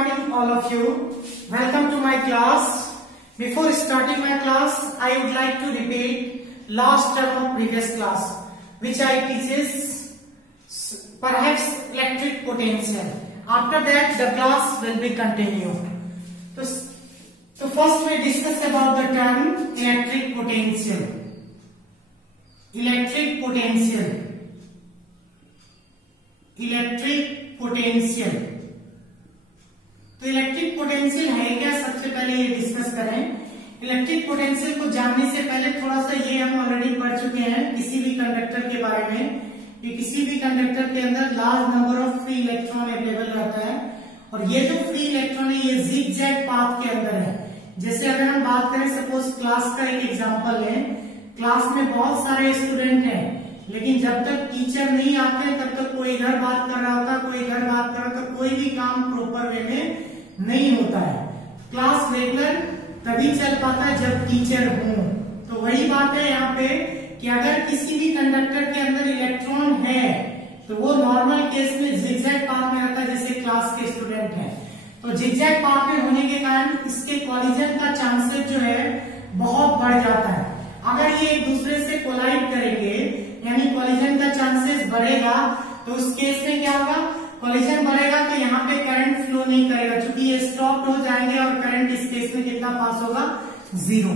morning, all of you. Welcome to my class. Before starting my class, I would like to repeat last term of previous class, which I teaches perhaps electric potential. After that, the class will be continued. So first we discuss about the term electric potential. Electric potential. Electric potential. तो electric potential है क्या, सबसे पहले ये discuss करें। Electric potential को जानने से पहले थोड़ा सा ये हम ऑलरेडी पढ़ चुके हैं किसी भी कंडक्टर के बारे में कि किसी भी कंडक्टर के अंदर large number of free electron available रहता है और ये जो फ्री इलेक्ट्रॉन है ये जिगजैग पाथ के अंदर है। जैसे अगर हम बात करें, सपोज क्लास का एक एग्जाम्पल है, क्लास में बहुत सारे स्टूडेंट हैं लेकिन जब तक टीचर नहीं आते तब तक कोई इधर बात कर रहा होता, कोई इधर बात कर रहा होता, कोई भी काम प्रॉपर वे में नहीं होता है। क्लास रेगुलर तभी चल पाता है जब टीचर हो। तो वही बात है यहाँ पे कि अगर किसी भी कंडक्टर के अंदर इलेक्ट्रॉन है तो वो नॉर्मल केस में जिगजैग पाथ में रहता है, जैसे क्लास के स्टूडेंट है। तो जिगजैग पाथ में होने के कारण इसके कॉलिजन का चांसेस जो है बहुत बढ़ जाता है। अगर ये एक दूसरे से कोलाइड करेंगे यानी कॉलिजन का चांसेस बढ़ेगा, तो उस केस में क्या होगा, कॉलिजन बढ़ेगा तो यहाँ पे करंट फ्लो नहीं करेगा क्योंकि ये स्टॉप हो जाएंगे और करंट इस केस में कितना पास होगा, 0।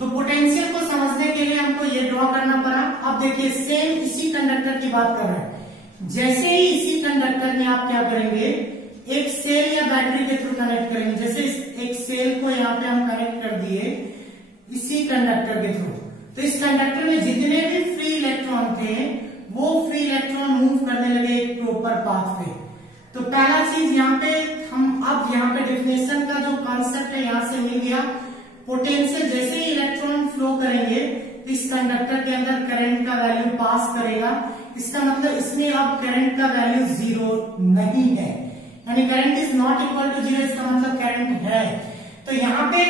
तो पोटेंशियल को समझने के लिए हमको ये ड्रॉ करना पड़ा। अब देखिए सेम इसी कंडक्टर की बात कर रहे हैं। जैसे ही इसी कंडक्टर में आप क्या करेंगे, एक सेल या बैटरी के थ्रू कनेक्ट करेंगे। जैसे एक सेल को यहाँ पे हम कनेक्ट कर दिए इसी कंडक्टर के थ्रू, तो इस कंडक्टर में जितने भी फ्री इलेक्ट्रॉन थे वो फ्री इलेक्ट्रॉन मूव करने लगे एक प्रॉपर पाथ पे। तो पहला चीज यहाँ पे हम अब यहाँ पे डेफिनेशन का जो कॉन्सेप्ट है यहाँ से मिल गया। पोटेंशियल जैसे ही इलेक्ट्रॉन फ्लो करेंगे इस कंडक्टर के अंदर करंट का वैल्यू पास करेगा। इसका मतलब इसमें अब करंट का वैल्यू 0 नहीं है, यानी current is not equal to 0। इसका मतलब करंट है। तो यहाँ पे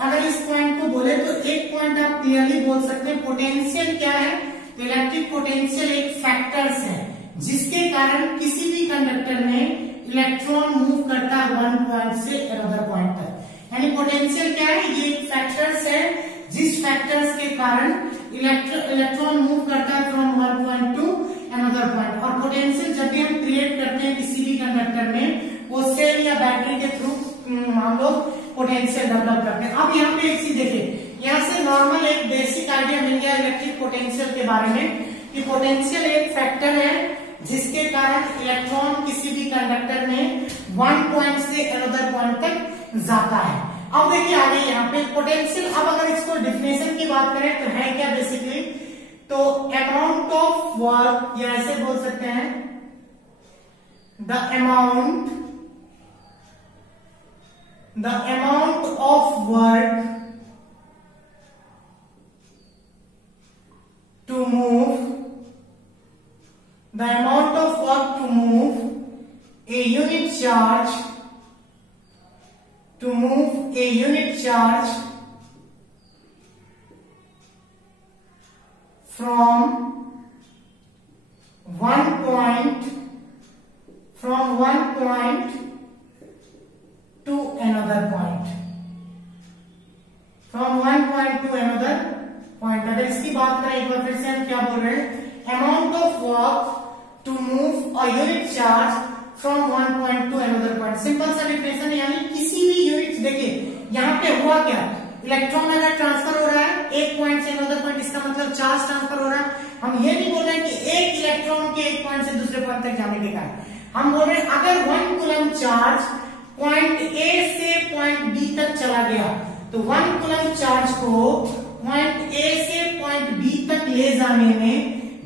अगर इस पॉइंट को बोले तो एक पॉइंट आप क्लियरली बोल सकते हैं, पोटेंशियल क्या है, तो इलेक्ट्रिक पोटेंशियल एक फैक्टर्स है जिसके कारण किसी भी कंडक्टर में इलेक्ट्रॉन मूव करता है वन पॉइंट से अनदर पॉइंट तक। यानी पोटेंशियल क्या है, ये एक फैक्टर्स है जिस फैक्टर्स के कारण इलेक्ट्रॉन मूव करता है from one point to another point. और पोटेंशियल जब भी हम क्रिएट करते हैं किसी भी कंडक्टर में, वो सेल या बैटरी के थ्रू हम लोग पोटेंशियल डेवलप करते हैं। अब यहाँ पे एक चीज देखिए, यहाँ से नॉर्मल एक बेसिक आइडिया मिल गया इलेक्ट्रिक पोटेंशियल के बारे में कि पोटेंशियल एक फैक्टर है जिसके कारण इलेक्ट्रॉन किसी भी कंडक्टर में वन पॉइंट से अनदर पॉइंट तक जाता है। अब देखिए आगे यहाँ पे पोटेंशियल, अब अगर इसको डिफिनेशन की बात करें तो है क्या बेसिकली, तो अमाउंट ऑफ वर्क, या ऐसे बोल सकते हैं the amount of work to move a unit charge from one point to another point, अगर इसकी बात करें एक बार फिर से हम क्या बोल रहे हैं, amount of work to move a unit charge from one point to another point. Simple सा डिफिनेशन, यानी किसी भी यूनिट, देखिए यहाँ पे हुआ क्या, इलेक्ट्रॉन अगर ट्रांसफर हो रहा है एक पॉइंट से अनदर पॉइंट, इसका मतलब चार्ज ट्रांसफर हो रहा है। हम ये नहीं बोल रहे हैं कि एक इलेक्ट्रॉन के एक पॉइंट से दूसरे पॉइंट तक जाने के कारण, हम बोल रहे हैं अगर 1 कूलम चार्ज पॉइंट ए से पॉइंट बी तक चला गया तो 1 कूलम चार्ज को पॉइंट ए से पॉइंट बी तक ले जाने में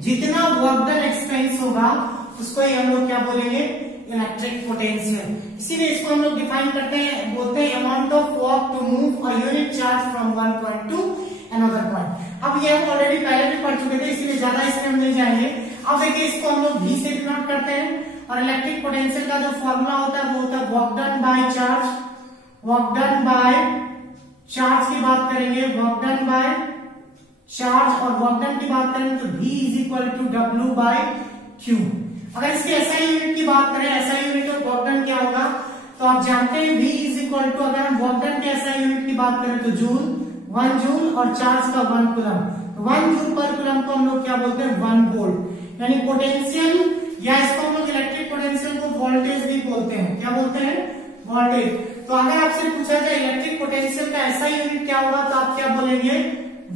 जितना वर्क डन एक्सपेंस होगा उसको ही हम लोग क्या बोलेंगे, इलेक्ट्रिक पोटेंशियल। इसीलिए इसको हम लोग डिफाइन करते हैं, बोलते हैं amount of work to move a unit charge from one point to another point. अब ये हम ऑलरेडी पहले भी पढ़ चुके थे, इसलिए ज्यादा इसमें हम नहीं जाएंगे। अब देखिए इसको हम लोग V से डिनोट करते हैं और इलेक्ट्रिक पोटेंशियल का जो फॉर्मूला होता है वो होता है वर्क डन बाय चार्ज की बात करेंगे, वर्क डन बाय चार्ज, और वर्क डन की बात करेंगे तो V is equal to W by Q। अगर इसकी SI यूनिट की बात करें, SI unit of work done क्या होगा, तो आप जानते हैं V इज इक्वल टू, अगर हम वर्क डन के एसआई यूनिट की बात करें तो जूल, 1 जूल, और चार्ज का 1 कूलम। 1 जूल पर कूलम को हम लोग क्या बोलते हैं, 1 वोल्ट। यानी पोटेंशियल, या इसको हम लोग इलेक्ट्रिक पोटेंशियल को वोल्टेज भी बोलते हैं। क्या बोलते हैं, वोल्टेज। तो अगर आपसे पूछा जाए इलेक्ट्रिक पोटेंशियल का एसआई यूनिट क्या होगा, तो आप क्या बोलेंगे,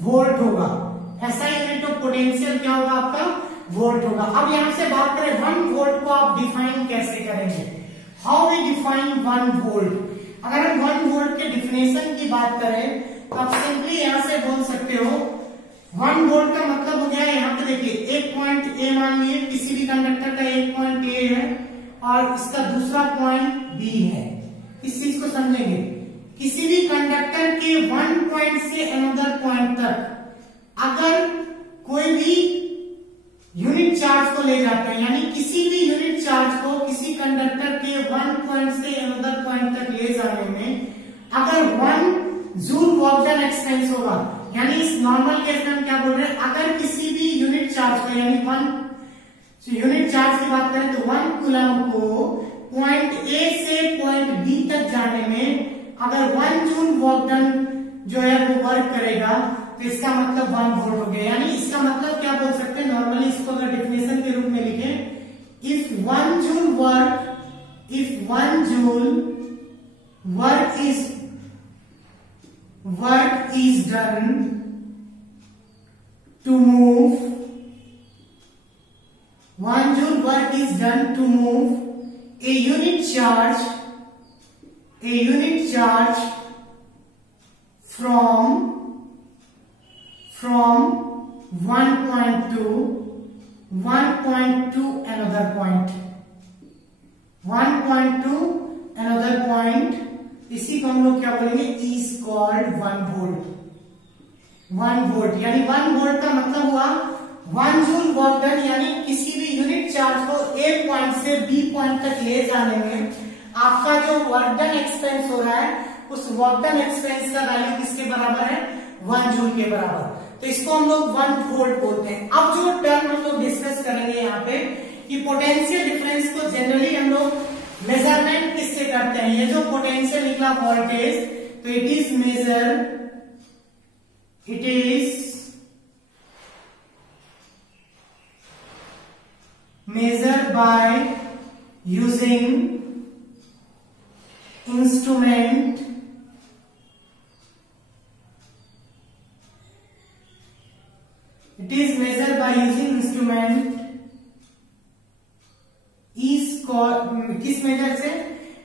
वोल्ट होगा। एसआई यूनिट ऑफ पोटेंशियल क्या होगा आपका, वोल्ट होगा। अब यहां से बात करें 1 वोल्ट को आप डिफाइन कैसे करेंगे, हाउ वी डिफाइन 1 वोल्ट। अगर हम 1 वोल्ट के डिफिनेशन की बात करें तो आप सिंपली यहां से बोल सकते हो, 1 वोल्ट का मतलब हो गया, यहाँ पे देखिए एक पॉइंट ए मान लिए, किसी भी कंडक्टर का एक पॉइंट ए है और इसका दूसरा पॉइंट बी है। इस चीज को समझेंगे, किसी भी कंडक्टर के 1 पॉइंट से अनदर पॉइंट तक अगर कोई भी यूनिट चार्ज को ले जाते हैं, यानी किसी भी यूनिट चार्ज को किसी कंडक्टर के 1 पॉइंट से अनदर पॉइंट तक ले जाने में अगर 1 जूल वर्क डन एक्सपेंस होगा, यानी इस नॉर्मल केस में हम क्या बोल रहे हैं, अगर किसी भी यूनिट चार्ज को, यानी 1 यूनिट चार्ज की बात करें तो 1 कूलम को पॉइंट ए से पॉइंट बी तक जाने में अगर 1 जूल वर्क डन जो है वो वर्क करेगा, तो इसका मतलब 1 वोल्ट हो गया। यानी इसका मतलब क्या बोल सकते हैं, नॉर्मली इसको अगर डिफिनेशन के रूप में लिखें, if 1 joule work is done to move 1 joule work is done to move a unit charge from 1 point to another point, 1 point to another point, इसी को हम लोग क्या बोलेंगे, इज कॉल्ड 1 वोल्ट। 1 वोल्ट यानी 1 वोल्ट का मतलब हुआ 1 जूल वर्क डन, यानी किसी भी यूनिट चार्ज को ए पॉइंट से बी पॉइंट तक ले जाने में आपका जो वर्क डन एक्सपेंस हो रहा है, उस वर्क डन एक्सपेंस का वैल्यू किसके बराबर है, 1 जूल के बराबर। तो इसको हम लोग 1 वोल्ट बोलते हैं। अब जो टर्म हम लोग डिस्कस करेंगे यहाँ पे कि पोटेंशियल डिफरेंस को जनरली हम लोग मेजरमेंट किससे करते हैं, ये जो पोटेंशियल निकला वोल्टेज, तो it is measured by using instrument is called, किस मेजर से,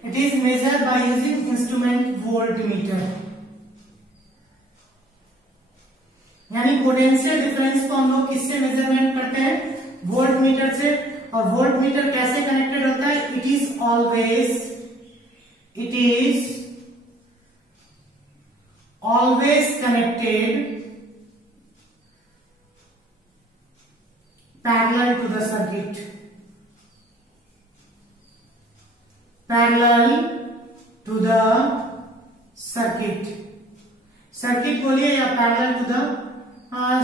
it is measured by using instrument voltmeter। यानी पोटेंशियल डिफरेंस को हम लोग किससे मेजरमेंट करते हैं, वोल्टमीटर से। और वोल्टमीटर कैसे कनेक्टेड होता है, it is always connected parallel to the circuit, parallel to the circuit बोलिए या पैरेलल टू द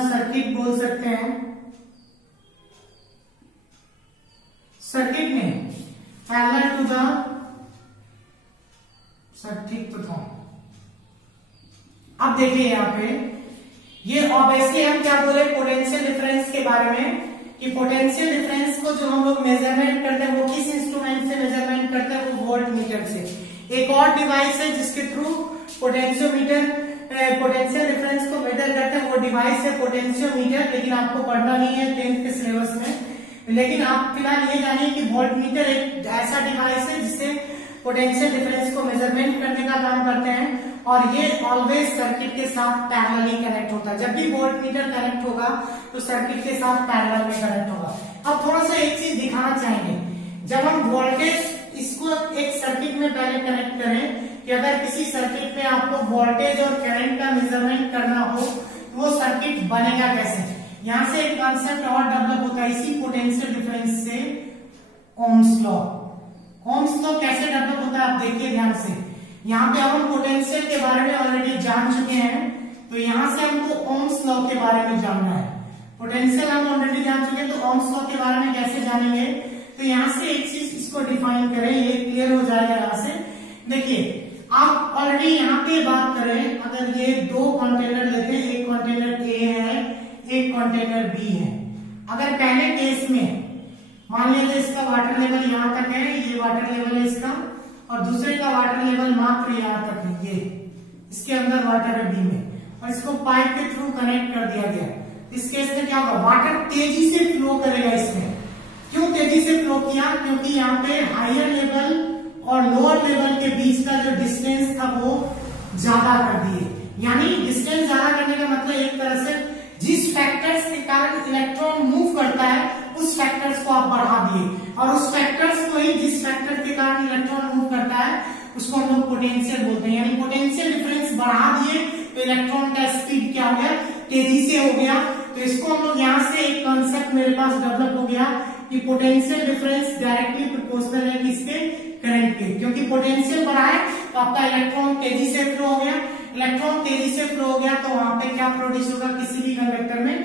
सर्किट बोल सकते हैं, सर्किट में पैरेलल टू द सर्किट तो था। अब देखिए यहाँ पे ये ऑब्वियसली हम क्या बोले पोटेंशियल डिफरेंस के बारे में, कि पोटेंशियल डिफरेंस को जो हम लोग मेजरमेंट करते हैं वो किस इंस्ट्रूमेंट से मेजरमेंट करते हैं, वो वोल्टमीटर से। एक और डिवाइस है जिसके थ्रू पोटेंशियल डिफरेंस को मेजर करते हैं, वो डिवाइस है पोटेंशियोमीटर, लेकिन आपको पढ़ना नहीं है 10th के सिलेबस में। लेकिन आप फिलहाल ये जानिए कि वोल्टमीटर एक ऐसा डिवाइस है जिससे पोटेंशियल डिफरेंस को मेजरमेंट करने का काम करते हैं, और ये ऑलवेज सर्किट के साथ पैरेलली कनेक्ट होता है। जब भी वोल्टमीटर कनेक्ट होगा तो सर्किट के साथ पैरेलल में कनेक्ट होगा। अब थोड़ा सा एक चीज दिखाना चाहेंगे, जब हम वोल्टेज इसको एक सर्किट में पहले कनेक्ट करें कि अगर किसी सर्किट में आपको वोल्टेज और करंट का मेजरमेंट करना हो तो वो सर्किट बनेगा कैसे। यहां से एक कॉन्सेप्ट और डेवलप होता है इसी पोटेंशियल डिफरेंस से, ओम्स लॉ। ओम्स लॉ कैसे डेवलप होता है आप देखिए ध्यान से। यहाँ पे हम पोटेंशियल के बारे में ऑलरेडी जान चुके हैं, तो यहाँ से हमको ओम्स लॉ के बारे में जानना है। पोटेंशियल हम ऑलरेडी जान चुके हैं, तो ओम्स लॉ के बारे में कैसे जानेंगे, तो यहाँ से एक चीज इसको डिफाइन करें, ये क्लियर हो जाएगा यहाँ से भी यहाँ पे बात करें, अगर ये दो कंटेनर लेते हैं, एक कंटेनर ए है, एक कंटेनर बी है। अगर पहले केस में मान लीजिए इसका वाटर लेवल यहाँ तक है, ये वाटर लेवल है इसका, और दूसरे का वाटर लेवल मात्र यहाँ तक है, ये इसके अंदर वाटर है बी में, और इसको पाइप के थ्रू कनेक्ट कर दिया गया। इस केस में क्या होगा, वाटर तेजी से फ्लो करेगा इसमें। क्यों तेजी से फ्लो किया, क्योंकि यहाँ पे हायर लेवल और लोअर लेवल के बीच का जो डिस्टेंस था वो ज्यादा कर दिए। यानी डिस्टेंस ज्यादा करने का मतलब एक तरह से जिस फैक्टर्स के कारण इलेक्ट्रॉन मूव करता है उस फैक्टर्स को आप बढ़ा दिए, और उस फैक्टर्स को ही जिस फैक्टर के कारण इलेक्ट्रॉन मूव करता है उसको हम लोग पोटेंशियल बोलते हैं। यानी पोटेंशियल डिफरेंस बढ़ा दिए तो इलेक्ट्रॉन का स्पीड क्या हो गया, तेजी से हो गया। तो इसको हम लोग यहाँ से एक कॉन्सेप्ट मेरे पास डेवलप हो गया कि पोटेंशियल डिफरेंस डायरेक्टली प्रोपोर्शनल है किसके, करंट के। क्योंकि पोटेंशियल बढ़ा है तो आपका इलेक्ट्रॉन तेजी से फ्लो हो गया, इलेक्ट्रॉन तेजी से फ्लो हो गया तो वहां पे क्या प्रोड्यूस होगा, किसी भी कंडक्टर में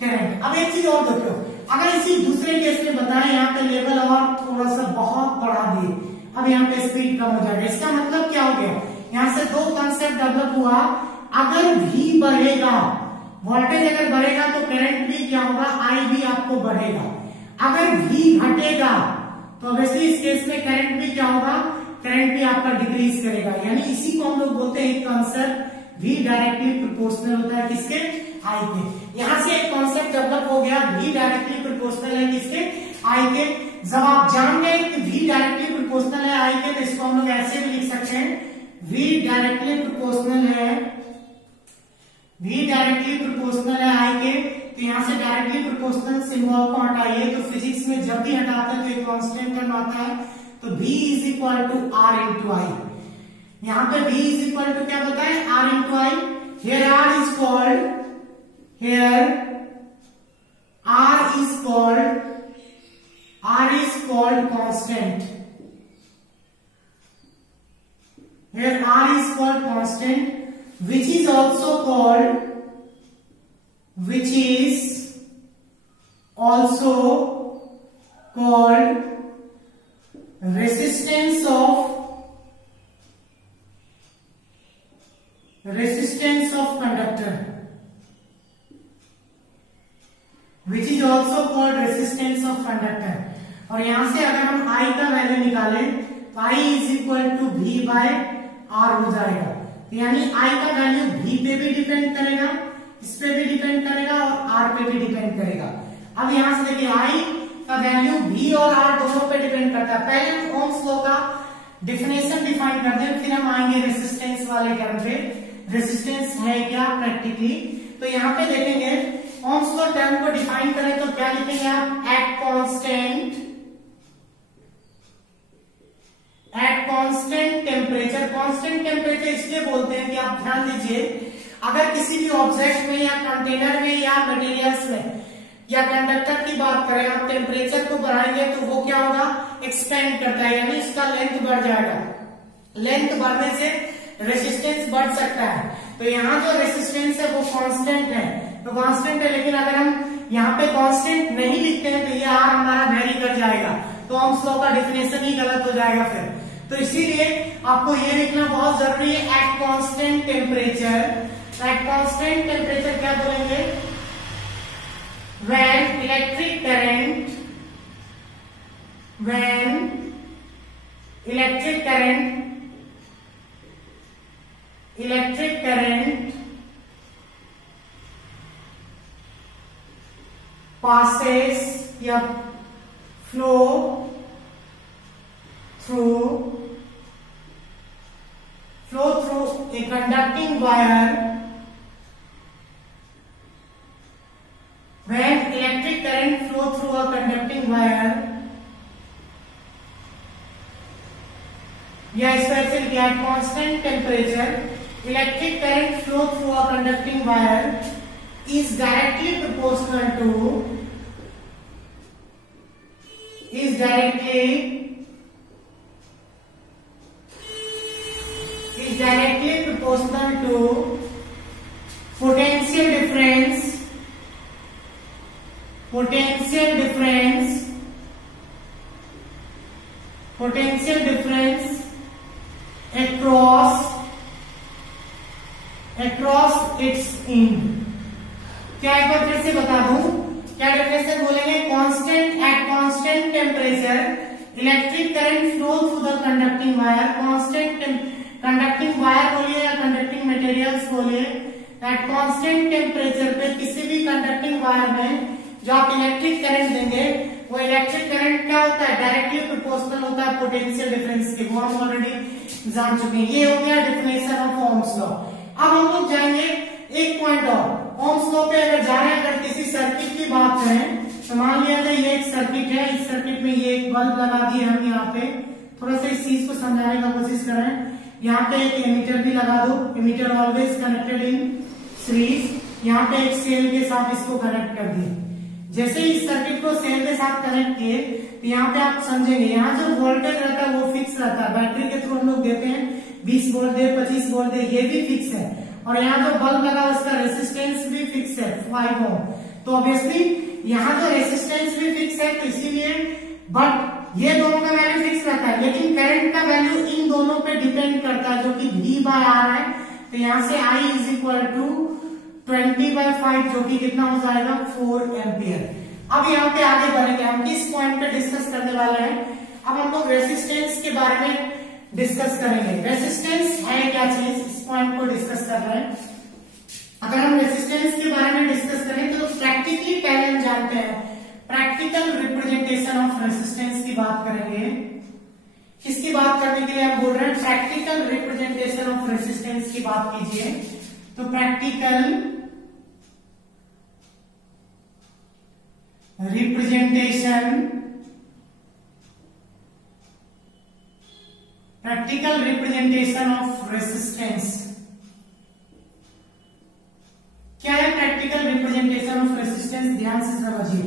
करंट। अब एक चीज और देखो, अगर इसी दूसरे केस में बताएं यहाँ पे लेवल और थोड़ा सा बहुत बढ़ा दिए, अब यहाँ पे स्पीड कम हो जाएगा। इसका मतलब क्या हो गया, यहाँ से दो कॉन्सेप्ट डेवलप हुआ। अगर V बढ़ेगा, वोल्टेज अगर बढ़ेगा तो करंट भी क्या होगा, I भी आपको बढ़ेगा। अगर V घटेगा तो वैसे इस केस में करंट भी क्या होगा, करंट भी आपका डिक्रीज करेगा। यानी इसी को हम लोग बोलते हैं एक कॉन्सेप्ट V डायरेक्टली प्रोपोर्शनल होता है किसके, I के। यहां से एक कॉन्सेप्ट डेवलप हो गया, V डायरेक्टली प्रोपोर्शनल है किसके, I के। जब आप जान गए कि V डायरेक्टली प्रोपोर्शनल है I के, तो इसको हम लोग ऐसे भी लिख सकते हैं, V डायरेक्टली प्रोपोर्शनल है, V डायरेक्टली प्रोपोर्शनल है I के। तो यहाँ से डायरेक्टली प्रोपोर्शनल सिंबल को हटाइए, तो फिजिक्स में जब भी हटाते हैं तो एक कांस्टेंट टर्म आता है, तो V is equal to R into I। यहाँ पे V इज इक्वल टू क्या बताए, R into I। Here R is called constant। Here R is called constant, which is also called resistance of conductor, which is also called resistance of conductor। और यहां से अगर हम I का value निकालें तो I is equal to V by R हो जाएगा। यानी I का वैल्यू V पे भी डिपेंड करेगा, इस पे भी डिपेंड करेगा और R पे भी डिपेंड करेगा। अब यहां से देखिए I का वैल्यू V और R दोनों पे डिपेंड करता है। पहले हम ओम्स लॉ का डिफिनेशन डिफाइन कर दें, फिर हम आएंगे रेसिस्टेंस वाले टर्म पे। रेसिस्टेंस है क्या प्रैक्टिकली, तो यहाँ पे देखेंगे ओम्स लॉ टर्म को डिफाइन करें तो क्या लिखेंगे आप, at constant temperature. Constant temperature इसलिए बोलते हैं कि आप ध्यान दीजिए, अगर किसी भी ऑब्जेक्ट में या कंटेनर में या मटेरियल्स में या कंडक्टर की बात करें, आप टेम्परेचर को बढ़ाएंगे तो वो क्या होगा, एक्सपेंड करता है, यानी इसका लेंथ बढ़ जाएगा। लेंथ बढ़ने से रेसिस्टेंस बढ़ सकता है। तो यहाँ जो रेसिस्टेंस है वो कांस्टेंट है, तो कांस्टेंट है। लेकिन अगर हम यहाँ पे कांस्टेंट नहीं लिखते हैं तो ये R हमारा वेरी कर जाएगा, तो ओम्स लॉ का डिफिनेशन ही गलत हो जाएगा फिर। तो इसीलिए आपको ये लिखना बहुत जरूरी है, at constant temperature. At constant temperature क्या बोलेंगे, when electric current passes या flow through a conducting wire, when electric current flow through a conducting wire, या इस तरह से लिखा है, constant temperature electric current flow through a conducting wire is directly proportional to potential difference across across its and. क्या एक बार फिर से बता दूं, क्या डेफिनेशन बोलेंगे, constant at constant temperature electric current flow through the conducting wire. Constant conducting wire बोलिए या कंडक्टिंग मटेरियल्स बोलिए, एट कांस्टेंट टेम्परेचर पे किसी भी कंडक्टिंग वायर में जो आप इलेक्ट्रिक करंट देंगे, वो इलेक्ट्रिक करंट क्या होता है, डायरेक्टली प्रोपोर्शनल होता है पोटेंशियल डिफरेंस के, वो हम ऑलरेडी जान चुके हैं। ये हो गया डेफिनेशन ऑफ ओम्स लॉ। अब हम लोग जाएंगे एक पॉइंट और, ओम्स लॉ पे अगर जा रहे हैं, अगर किसी सर्किट की बात करें तो मान लिया जाए ये एक सर्किट है, इस सर्किट में ये एक बल्ब लगा दिए हम यहाँ पे, थोड़ा सा इस चीज को समझाने का कोशिश करें। यहाँ पे एक एमीटर भी लगा दो, ammeter always connected in series. यहाँ पे एक सेल के साथ इसको कनेक्ट कर दिए। जैसे इस सर्किट को सेल के साथ कनेक्ट किए तो यहाँ पे आप समझेंगे, यहाँ जो वोल्टेज रहता है वो फिक्स रहता है, बैटरी के थ्रू हम लोग देते हैं 20 वोल्ट दे 25 वोल्ट दे, ये भी फिक्स है। और यहाँ जो बल्ब लगा उसका रेसिस्टेंस भी फिक्स है 5 ओम। तो ऑब्वियसली यहाँ जो रेसिस्टेंस भी फिक्स है, तो इसीलिए बट ये दोनों का वैल्यू फिक्स रहता है, लेकिन करंट का वैल्यू इन दोनों पे डिपेंड करता है, जो कि V/R है। तो यहाँ से I इज इक्वल टू 20/5, जो कि कितना हो जाएगा 4 एम्पियर। अब यहाँ पे आगे बढ़ेंगे, हम किस पॉइंट पे डिस्कस करने वाले हैं, अब हम लोग रेसिस्टेंस के बारे में डिस्कस करेंगे। रेसिस्टेंस है क्या चीज, इस पॉइंट को डिस्कस कर रहे हैं। अगर हम रेसिस्टेंस के बारे में डिस्कस करें तो प्रैक्टिकली पहले हम जानते हैं प्रैक्टिकल रिप्रेजेंटेशन ऑफ रेसिस्टेंस की बात करेंगे। किसकी बात करने के लिए हम बोल रहे हैं, प्रैक्टिकल रिप्रेजेंटेशन ऑफ रेसिस्टेंस की बात कीजिए। तो प्रैक्टिकल रिप्रेजेंटेशन ऑफ रेसिस्टेंस। क्या है प्रैक्टिकल रिप्रेजेंटेशन ऑफ रेसिस्टेंस, ध्यान से समझिए।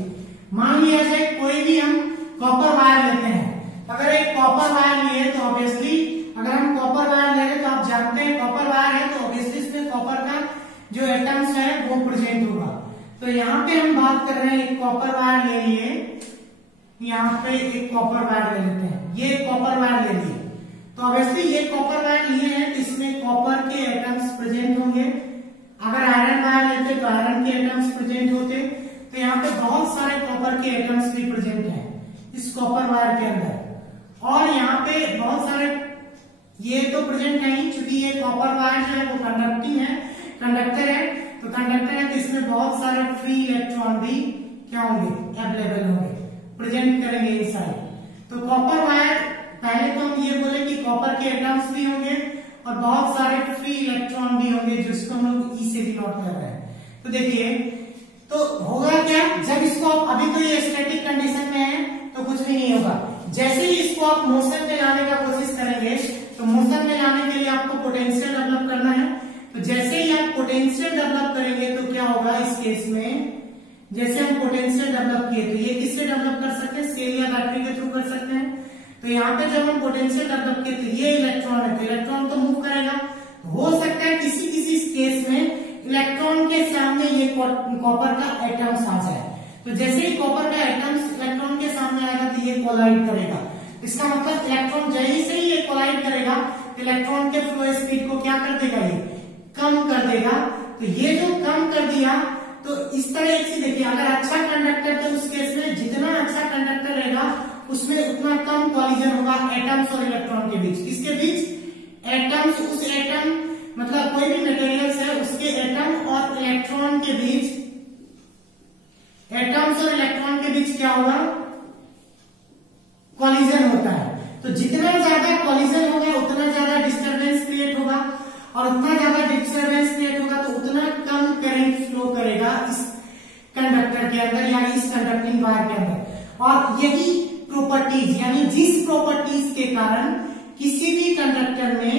मान लिया जाए कोई भी हम कॉपर वायर लेते हैं, अगर एक कॉपर वायर लिए तो ऑब्वियसली अगर हम कॉपर वायर ले रहे तो आप जानते हैं कॉपर वायर है तो ऑब्वियसली इसमें कॉपर का जो एटम्स है वो प्रेजेंट होगा। तो यहाँ पे हम बात कर रहे हैं एक कॉपर वायर ले लिए, यहाँ पे एक कॉपर वायर ले लेते हैं, ये कॉपर वायर ले लिए, तो ऑब्वियसली ये कॉपर वायर लिए हैं तो इसमें कॉपर के एटम्स प्रेजेंट होंगे। अगर आयरन वायर लेते तो आयरन के एटम्स प्रेजेंट होते, तो यहाँ पे बहुत सारे कॉपर के एटम्स भी प्रेजेंट हैं इस कॉपर वायर के अंदर। और यहाँ पे बहुत सारे ये तो प्रेजेंट नहीं, क्योंकि ये कॉपर वायर जो है वो कंडक्टर है, तो कंडक्टर है तो इसमें बहुत सारे फ्री इलेक्ट्रॉन भी क्या होंगे, अवेलेबल होंगे, प्रेजेंट करेंगे इनसाइड। तो कॉपर वायर पहले तो हम ये बोले कि कॉपर के एटम्स भी होंगे और बहुत सारे फ्री इलेक्ट्रॉन भी होंगे, जिसको हम लोग ई से डिनोट कर रहे हैं। तो देखिए तो होगा क्या, जब इसको अभी तो ये स्टैटिक कंडीशन में है तो कुछ भी नहीं होगा, जैसे ही इसको आप मोशन में लाने का कोशिश करेंगे तो मोशन में लाने के लिए आपको पोटेंशियल डेवलप करना है। तो जैसे ही आप पोटेंशियल डेवलप करेंगे तो क्या होगा इस केस में, जैसे हम पोटेंशियल डेवलप किए तो ये किससे डेवलप कर सकते हैं, सेल या बैटरी के थ्रू कर सकते हैं। तो यहाँ पे जब हम पोटेंशियल डेवलप किए तो ये इलेक्ट्रॉन है तो इलेक्ट्रॉन तो मूव करेगा, हो सकता है किसी किसी केस में इलेक्ट्रॉन के सामने ये कॉपर का एटम्स आ जाए। तो जैसे ही कॉपर का एटम्स इलेक्ट्रॉन के सामने आएगा तो ये कोलाइड करेगा, इसका मतलब इलेक्ट्रॉन जैसे ही ये कोलाइड करेगा तो इलेक्ट्रॉन के फ्लो स्पीड को क्या कर देगा, ये कम कर देगा। तो ये जो कम कर दिया तो इस तरह एक चीज देखिए, अगर अच्छा कंडक्टर तो उस केस में जितना अच्छा कंडक्टर रहेगा उसमें उतना कम कॉलिजन होगा एटम्स और इलेक्ट्रॉन के बीच। किसके बीच, एटम्स, उस एटम मतलब कोई भी मटेरियल्स है उसके एटम और इलेक्ट्रॉन के बीच, एटम्स और इलेक्ट्रॉन के बीच क्या होगा, कॉलिजन होता है। तो जितना ज्यादा कॉलिजन होगा उतना ज्यादा डिस्टरबेंस क्रिएट होगा, और उतना ज्यादा डिस्टरबेंस क्रिएट होगा तो उतना कम करंट फ्लो करेगा इस कंडक्टर के अंदर, यानी इस कंडक्टिंग वायर के अंदर। और यही प्रॉपर्टीज, यानी जिस प्रॉपर्टीज के कारण किसी भी कंडक्टर में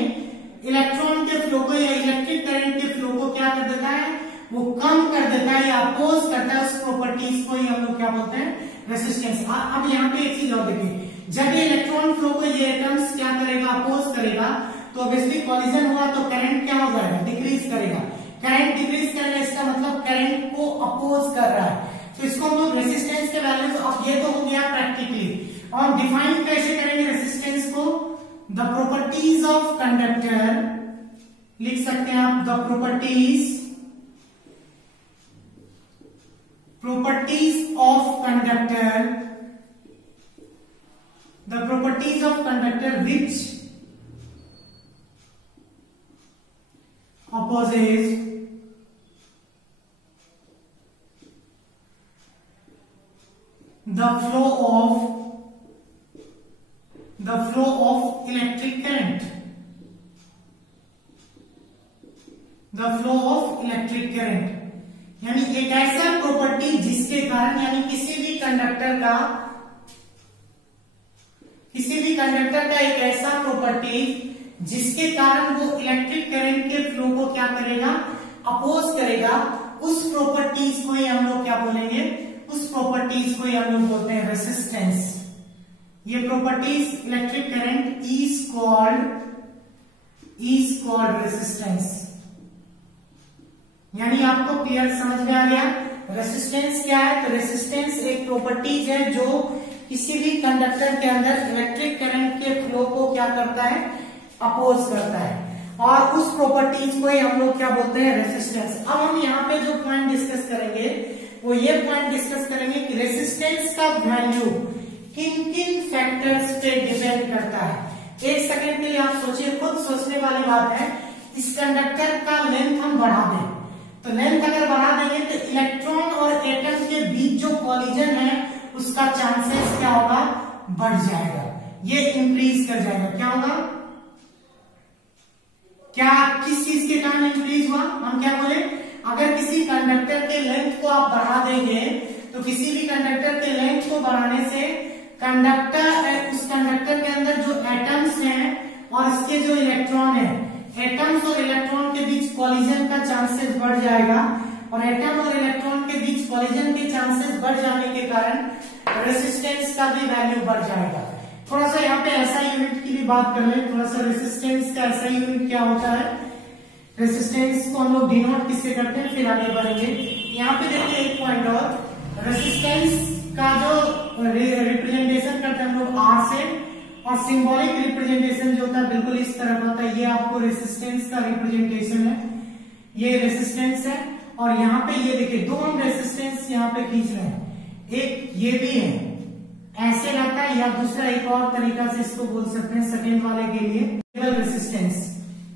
इलेक्ट्रॉन के फ्लो को या इलेक्ट्रिक करंट के फ्लो को क्या कर देता है, वो कम कर देता है या अपोज करता है, उस प्रॉपर्टीज को ही हम लोग क्या बोलते हैं, रेसिस्टेंस। अब यहाँ पे एक चीज और देखिए, जब ये इलेक्ट्रॉन फ्लो को ये एटम्स क्या करेगा, अपोज करेगा, तो ऑब्वियसली कॉलिजन हुआ तो करंट क्या हो जाएगा, डिक्रीज करेगा। करंट डिक्रीज करेगा इसका मतलब करंट को अपोज कर रहा है, तो इसको हम लोग रेसिस्टेंस के वैल्यूज, अब ये तो हो गया प्रैक्टिकली। और डिफाइन कैसे करेंगे रेसिस्टेंस को, द प्रॉपर्टीज ऑफ कंडक्टर लिख सकते हैं आप the properties of conductor which opposes the flow of electric current. यानी एक ऐसा प्रॉपर्टी जिसके कारण, यानी किसी भी कंडक्टर का एक ऐसा प्रॉपर्टी जिसके कारण वो इलेक्ट्रिक करंट के फ्लो को क्या करेगा, अपोज करेगा, उस प्रॉपर्टीज को ही हम लोग क्या बोलेंगे, उस प्रॉपर्टीज को ही हम लोग बोलते हैं रेसिस्टेंस। ये properties electric current is called resistance. यानी आपको क्लियर समझ में आ गया रेसिस्टेंस क्या है। तो रेसिस्टेंस एक प्रॉपर्टीज है जो किसी भी कंडक्टर के अंदर इलेक्ट्रिक करंट के फ्लो को क्या करता है, अपोज करता है, और उस प्रॉपर्टीज को ही हम लोग क्या बोलते हैं, रेसिस्टेंस। अब हम यहाँ पे जो पॉइंट डिस्कस करेंगे वो ये पॉइंट डिस्कस करेंगे कि रेसिस्टेंस का वैल्यू किन किन फैक्टर्स पे डिपेंड करता है। एक सेकंड के लिए आप सोचिए, खुद सोचने वाली बात है। इस कंडक्टर का लेंथ हम बढ़ा दें, तो लेंथ अगर बढ़ा देंगे तो इलेक्ट्रॉन और एटम के बीच जो कॉलिजन है उसका चांसेस क्या होगा, बढ़ जाएगा, ये इंक्रीज कर जाएगा। क्या होगा, क्या किस चीज के कारण इंक्रीज हुआ, हम क्या बोले, अगर किसी कंडक्टर के लेंथ को आप बढ़ा देंगे तो किसी भी कंडक्टर के लेंथ को बढ़ाने से उस कंडक्टर के अंदर जो एटम्स हैं और इसके जो इलेक्ट्रॉन है, एटम्स और इलेक्ट्रॉन के बीच कॉलिजन का चांसेस बढ़ जाएगा, और एटम और इलेक्ट्रॉन के बीच कॉलिजन के चांसेस बढ़ जाने के कारण रेसिस्टेंस का भी वैल्यू बढ़ जाएगा। थोड़ा सा यहाँ पे ऐसा यूनिट की भी बात कर लें, थोड़ा सा रेसिस्टेंस का ऐसा यूनिट क्या होता है। रेसिस्टेंस को हम लोग डिनोट किससे करते हैं, फिर आगे बढ़ेंगे। यहाँ पे देखिए एक पॉइंट और, रेसिस्टेंस का जो रिप्रेजेंटेशन करते हैं हम लोग आर से, और सिंबॉलिक रिप्रेजेंटेशन जो होता है बिल्कुल इस तरह का होता है। ये आपको रेसिस्टेंस का रिप्रेजेंटेशन है, ये रेसिस्टेंस है, और यहाँ पे ये देखिए दो हम रेसिस्टेंस यहाँ पे खींच रहे हैं, एक ये भी है ऐसे रहता है, या दूसरा एक और तरीका से इसको बोल सकते हैं सेकेंड वाले के लिए वेरिएबल रेसिस्टेंस,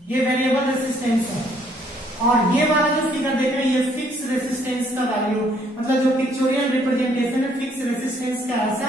ये वेरिएबल रेसिस्टेंस है। और ये वाला जो फिगर देख रहे हैं ये फिक्स रेसिस्टेंस का वैल्यू, मतलब जो पिक्चोरियल रिप्रेजेंटेशन है फिक्स रेसिस्टेंस का ऐसा,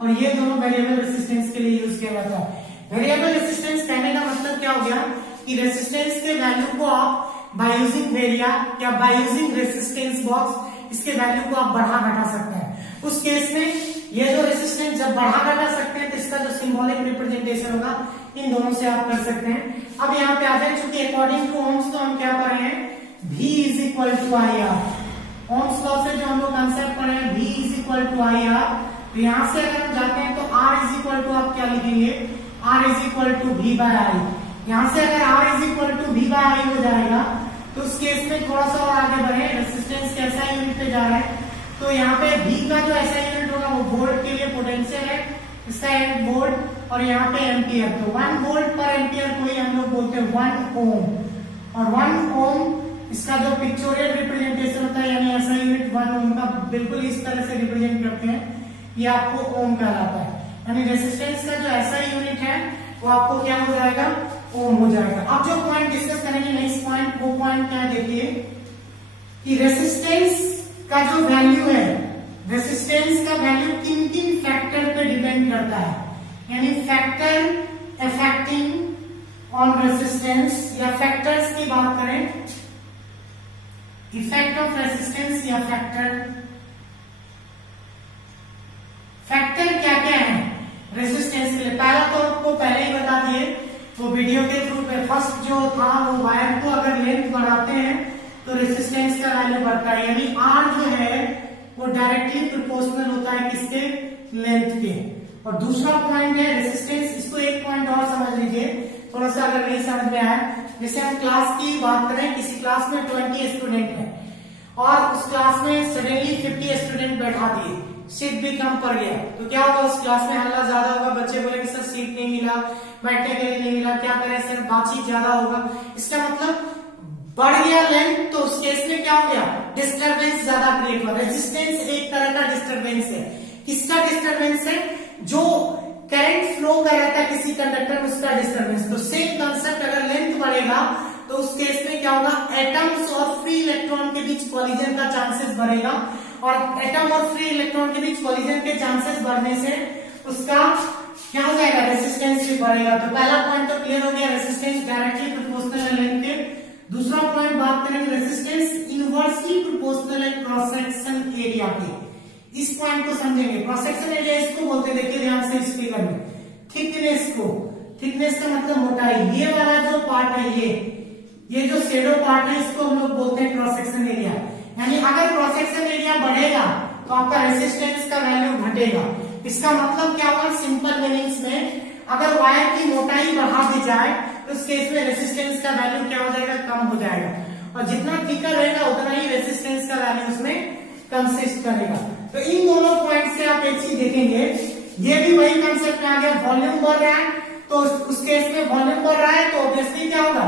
और ये दोनों वेरिएबल रेसिस्टेंस के लिए यूज किया जाता है। वेरिएबल रेसिस्टेंस कहने का मतलब क्या हो गया कि रेसिस्टेंस के वैल्यू को आप बाय यूजिंग वेरिया या बाय यूजिंग रेसिस्टेंस बॉक्स इसके वैल्यू को आप बढ़ा घटा सकते हैं। उस केस में ये जो रेसिस्टेंस जब बढ़ा घटा सकते हैं तो इसका जो सिंबॉलिक रिप्रेजेंटेशन होगा इन दोनों से आप कर सकते हैं। अब यहाँ पे आ जाए, चूंकि अकॉर्डिंग टू ओम्स तो हम क्या पढ़ रहे हैं, V is equal to I R. Ohm's law से जो हम लोग कंसेप्ट पढ़े हैं V is equal to I R, तो यहाँ से अगर हम जाते हैं तो R इज इक्वल टू आप क्या लिखेंगे, R is equal to V by I. यहाँ से अगर R is equal to V by I हो जाएगा तो उस केस में थोड़ा सा और आगे बढ़े, रेसिस्टेंस कैसा यूनिट पे जा रहा है, तो यहाँ पे V का जो ऐसा यूनिट होगा वो वोल्ट के लिए पोटेंशियल है, इसका एक वोल्ट, और यहाँ पे एम्पियर, तो 1 वोल्ट पर एम्पियर को ही हम लोग बोलते हैं 1 ओम, और 1 ओम इसका जो पिक्चोरियल रिप्रेजेंटेशन होता है, यानी ऐसा यूनिट 1 ओम का बिल्कुल इस तरह से रिप्रेजेंट करते हैं, ये आपको ओम कहलाता है। यानी रेसिस्टेंस का जो ऐसा यूनिट है वो आपको क्या हो जाएगा, ओम हो जाएगा। अब जो पॉइंट डिस्कस करेंगे नेक्स्ट पॉइंट, वो पॉइंट क्या देखिए कि रेसिस्टेंस का जो वैल्यू है, रेसिस्टेंस का वैल्यू किन किन फैक्टर पे डिपेंड करता है, यानी फैक्टर अफेक्टिंग ऑन रेसिस्टेंस, या फैक्टर्स की बात करें, इफेक्ट ऑफ रेसिस्टेंस या फैक्टर क्या क्या है रेसिस्टेंस के लिए। पहला तो आपको पहले ही बता दिए, वो वीडियो के थ्रू पे फर्स्ट जो था वो वायर को अगर लेंथ बढ़ाते हैं तो रेसिस्टेंस का वैल्यू बढ़ता है, यानी R जो है वो डायरेक्टली प्रोपोर्शनल होता है किसके, लेंथ के। और दूसरा पॉइंट है रेसिस्टेंस, इसको एक पॉइंट और समझ लीजिए, थोड़ा सा अगर नहीं समझ में आया, जैसे हम क्लास की बात करें, किसी क्लास में 20 स्टूडेंट है और उस क्लास में सडनली 50 स्टूडेंट बैठा दिए, सीट भी कम पड़ गया तो क्या होगा, उस क्लास में हल्ला ज्यादा होगा, बच्चे बोलेंगे सर सीट नहीं मिला, बैठने के लिए नहीं मिला, क्या करें सर, बातचीत ज्यादा होगा। इसका मतलब बढ़ गया लेंथ, तो उस केस में क्या हो गया, डिस्टरबेंस ज्यादा क्रिएट हुआ। रेजिस्टेंस एक तरह का डिस्टरबेंस है। किसका डिस्टरबेंस है, जो करंट फ्लो कर रहा था किसी कंडक्टर में उसका डिस्टरबेंस। तो सेम कंसेप्ट, अगर लेंथ बढ़ेगा तो उस केस में क्या होगा, एटम्स और फ्री इलेक्ट्रॉन के बीच कॉलिजन का चांसेस बढ़ेगा, और एटम और फ्री इलेक्ट्रॉन के बीच कॉलिजन के चांसेस बढ़ने से उसका क्या हो जाएगा, रेसिस्टेंस भी बढ़ेगा। तो पहला पॉइंट तो क्लियर हो गया, रेसिस्टेंस डायरेक्टली प्रोपोर्शनल है लेंथ के। दूसरा पॉइंट बात करेंगे रेसिस्टेंस इनवर्सली प्रोपोर्शनल है क्रॉस सेक्शन एरिया के। इस पॉइंट को समझेंगे। क्रॉस सेक्शन एरिया इसको बोलते हैं, देखिए ध्यान से इस फिगर में, थिकनेस को, थिकनेस का मतलब मोटाई। ये वाला जो पार्ट है, ये जो शेडो पार्ट है, इसको हम लोग बोलते हैं क्रॉस सेक्शन एरिया। यानी अगर क्रॉस सेक्शन एरिया बढ़ेगा तो आपका रेसिस्टेंस का वैल्यू घटेगा। इसका मतलब क्या हुआ, सिंपल मीनिंग्स में अगर वायर की मोटाई बढ़ा दी जाए तो उस केस में रेसिस्टेंस का वैल्यू क्या हो जाएगा, कम हो जाएगा, और जितना थिकर रहेगा उतना ही रेसिस्टेंस का वैल्यू उसमें कंसिस्ट करेगा। तो इन दोनों पॉइंट से आप एक चीज देखेंगे, ये भी वही कंसेप्ट में आ गया, वॉल्यूम बढ़ रहा है तो उस केस में वॉल्यूम बढ़ रहा है तो ऑब्वियसली क्या होगा,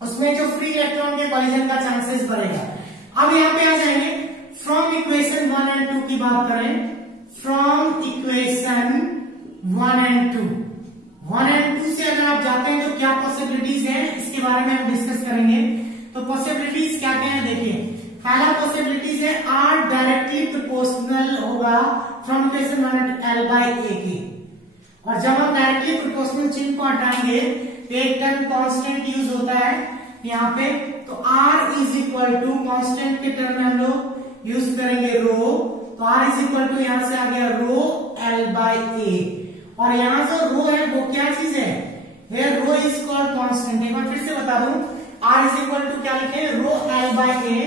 उसमें जो फ्री इलेक्ट्रॉन के कॉलिजन का चांसेस बढ़ेगा। अब यहाँ पे आ जाएंगे, फ्रॉम इक्वेशन 1 एंड 2 की बात करें, फ्रॉम इक्वेशन 1 एंड 2, 1 एंड 2 से अगर आप जाते हैं तो क्या पॉसिबिलिटीज है इसके बारे में हम डिस्कस करेंगे। तो पॉसिबिलिटीज क्या क्या है देखिए, पहला पॉसिबिलिटीज है आर डायरेक्टली प्रोपोर्शनल होगा फ्रॉम इक्वेशन 1 एल बाई ए की, और जब हम डायरेक्टली प्रोपोर्शनल चिन्ह को हटाएंगे तो एक टर्म कांस्टेंट यूज होता है यहाँ पे, तो R is equal to constant के टर्म में हम लोग यूज करेंगे रो, तो R इज इक्वल टू यहां से आ गया रो L बाई ए, और यहाँ जो रो है वो क्या चीज है, रो इज कॉल्ड कांस्टेंट। एक बार फिर से बता दूं, R इज इक्वल टू क्या लिखे, रो L बाई ए,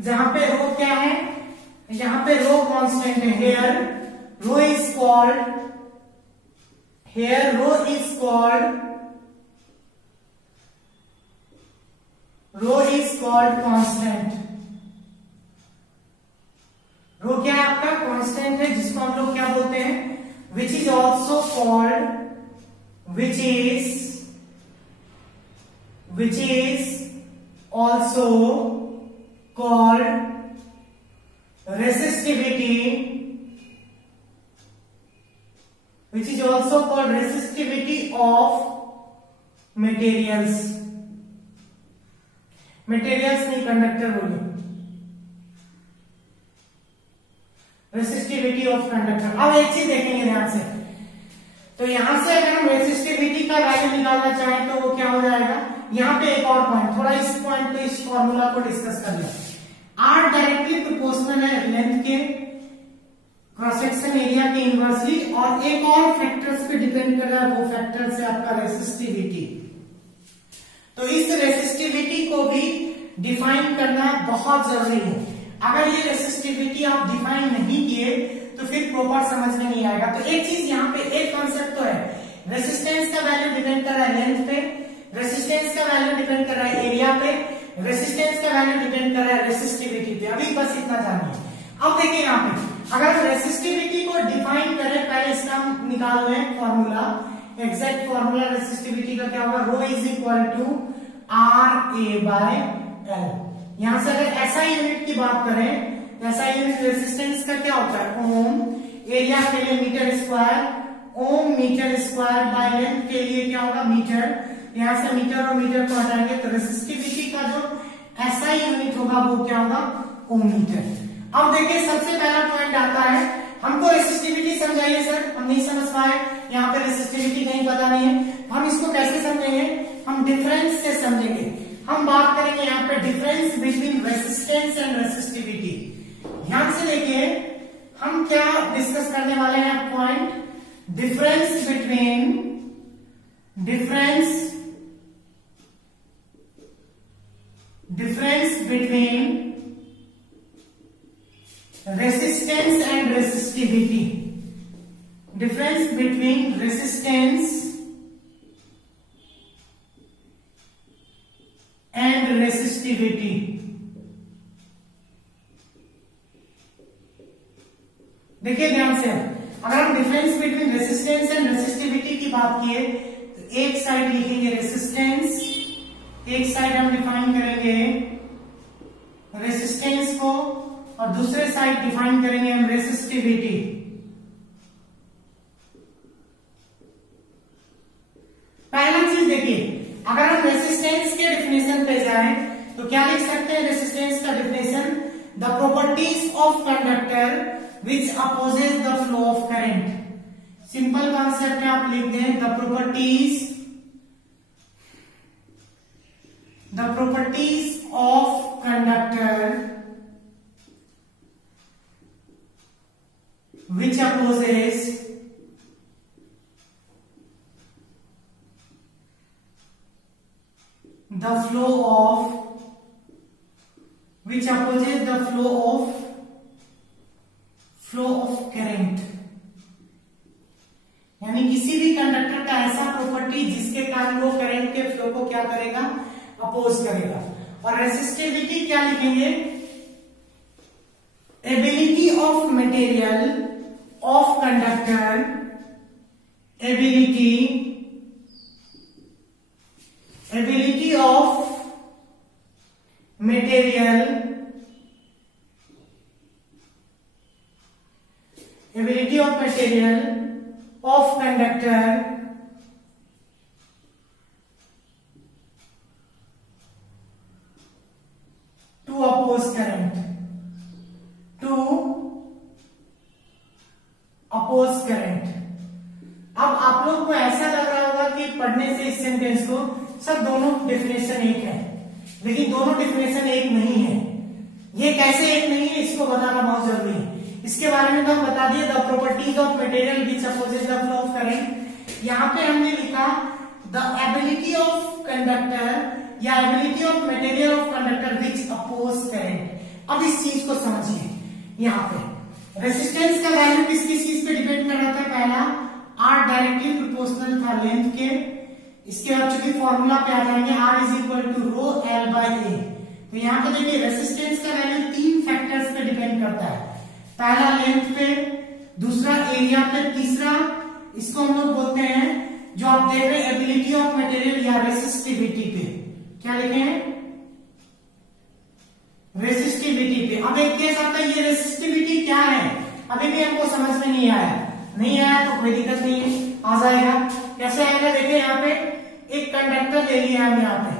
जहां पे रो क्या है, यहाँ पे रो कांस्टेंट है, here rho is called, rho is called constant. Rho क्या है आपका, कांस्टेंट है, जिसको हम लोग क्या बोलते हैं, which is also called, which is also called resistivity, which is also called resistivity of materials, नहीं कंडक्टर बोलिए, रेसिस्टिविटी ऑफ कंडक्टर। अब एक चीज देखेंगे ध्यान से, तो यहां से अगर हम रेसिस्टिविटी का वैल्यू निकालना चाहें तो वो क्या हो जाएगा, यहाँ पे एक और पॉइंट, थोड़ा इस पॉइंट पे इस फॉर्मूला को डिस्कस कर लिया। आर डायरेक्टली प्रोपोर्शनल है लेंथ के क्रॉस सेक्शन एरिया के इनवर्सली, और एक और फैक्टर्स पे डिपेंड कर रहा है, वो फैक्टर्स है आपका रेसिस्टिविटी। तो इस रेसिस्टिविटी को भी डिफाइन करना बहुत जरूरी है। अगर ये रेसिस्टिविटी आप डिफाइन नहीं किए तो फिर प्रॉपर समझ में नहीं आएगा। तो एक चीज यहाँ पे, एक कॉन्सेप्ट तो है, रेसिस्टेंस का वैल्यू डिपेंड कर रहा है लेंथ पे, रेसिस्टेंस का वैल्यू डिपेंड कर रहा है एरिया पे, रेसिस्टेंस का वैल्यू डिपेंड कर रहा है रेसिस्टिविटी पे। अभी बस इतना जानिए। अब देखिए यहाँ पे, अगर रेसिस्टिविटी को डिफाइन करें, पहले इसका हम निकाल लें फॉर्मूला, एग्जैक्ट फॉर्मूला रेसिस्टिविटी का क्या होगा, rho is equal to R A by L. यहां से अगर एसआई यूनिट की बात करें, एसआई यूनिट रेसिस्टेंस का क्या होता है, ओम, एरिया के लिए metre square, ohm metre square by length के लिए क्या होगा, मीटर। यहां से मीटर और मीटर को हटाएंगे तो रेसिस्टिविटी का जो एसआई यूनिट होगा वो क्या होगा, ओम मीटर। अब देखिए सबसे पहला पॉइंट आता है, हमको रेसिस्टिविटी समझाइए सर, हम नहीं समझ पाए, यहाँ पे रेसिस्टिविटी कहीं पता नहीं है, हम इसको कैसे समझेंगे, हम डिफरेंस से समझेंगे। हम बात करेंगे यहाँ पे difference between resistance and resistivity. ध्यान से देखिए, हम क्या डिस्कस करने वाले हैं point, difference between resistance and resistivity, difference between resistance and resistivity। देखिए ध्यान से, अगर हम difference between resistance and resistivity की बात किए तो एक साइड लिखेंगे रेसिस्टेंस, एक साइड हम डिफाइन करेंगे रेसिस्टेंस को और दूसरे साइड डिफाइन करेंगे हम रेसिस्टिविटी। पहला चीज देखिए, अगर हम रेसिस्टेंस के डिफिनेशन पे जाएं तो क्या लिख सकते हैं रेसिस्टेंस का definition? The properties of conductor which opposes the flow of current. Simple concept है, आप लिख दें the properties of conductor which opposes the flow of current। यानी किसी भी कंडक्टर का ऐसा प्रॉपर्टी जिसके कारण वो करंट के फ्लो को क्या करेगा? अपोज करेगा। और रेसिस्टिविटी क्या लिखेंगे? Ability of material of conductor, ability of material of conductor to oppose current, oppose current. अब आप लोग को ऐसा लग रहा होगा कि पढ़ने से इस सेंटेंस को सब दोनों डेफिनेशन एक है, लेकिन दोनों डेफिनेशन एक नहीं है। ये कैसे एक नहीं है इसको बताना बहुत जरूरी है। इसके बारे में तो हम बता दिए, the properties of material which opposes the flow of current. यहाँ पे हमने लिखा द एबिलिटी ऑफ कंडक्टर या ability of material of conductor which oppose current. अब इस चीज को समझिए, यहाँ पे रेसिस्टेंस का वैल्यू किस चीज पे डिपेंड कर रहा था? पहला R डायरेक्टली प्रोपोर्शनल था लेंथ के। इसके बाद चूंकि फॉर्मूला पे आ जाएंगे R is equal to rho L by A. तो यहाँ पे देखिए रेसिस्टेंस का वैल्यू 3 फैक्टर्स पे डिपेंड करता है। पहला लेंथ पे, दूसरा एरिया पे, तीसरा इसको हम लोग बोलते हैं जो आप देख रहे हैं एबिलिटी ऑफ मटेरियल या रेसिस्टिविटी पे। क्या लिखे हैं? रेसिस्टिविटी पे। अब एक केस आता है, ये रेसिस्टिविटी क्या है? अभी भी हमको समझ में नहीं आया तो कोई दिक्कत नहीं है, आ जाएगा। कैसे आएगा? देखिए यहाँ पे एक कंडक्टर ले लिया हम यहाँ पे।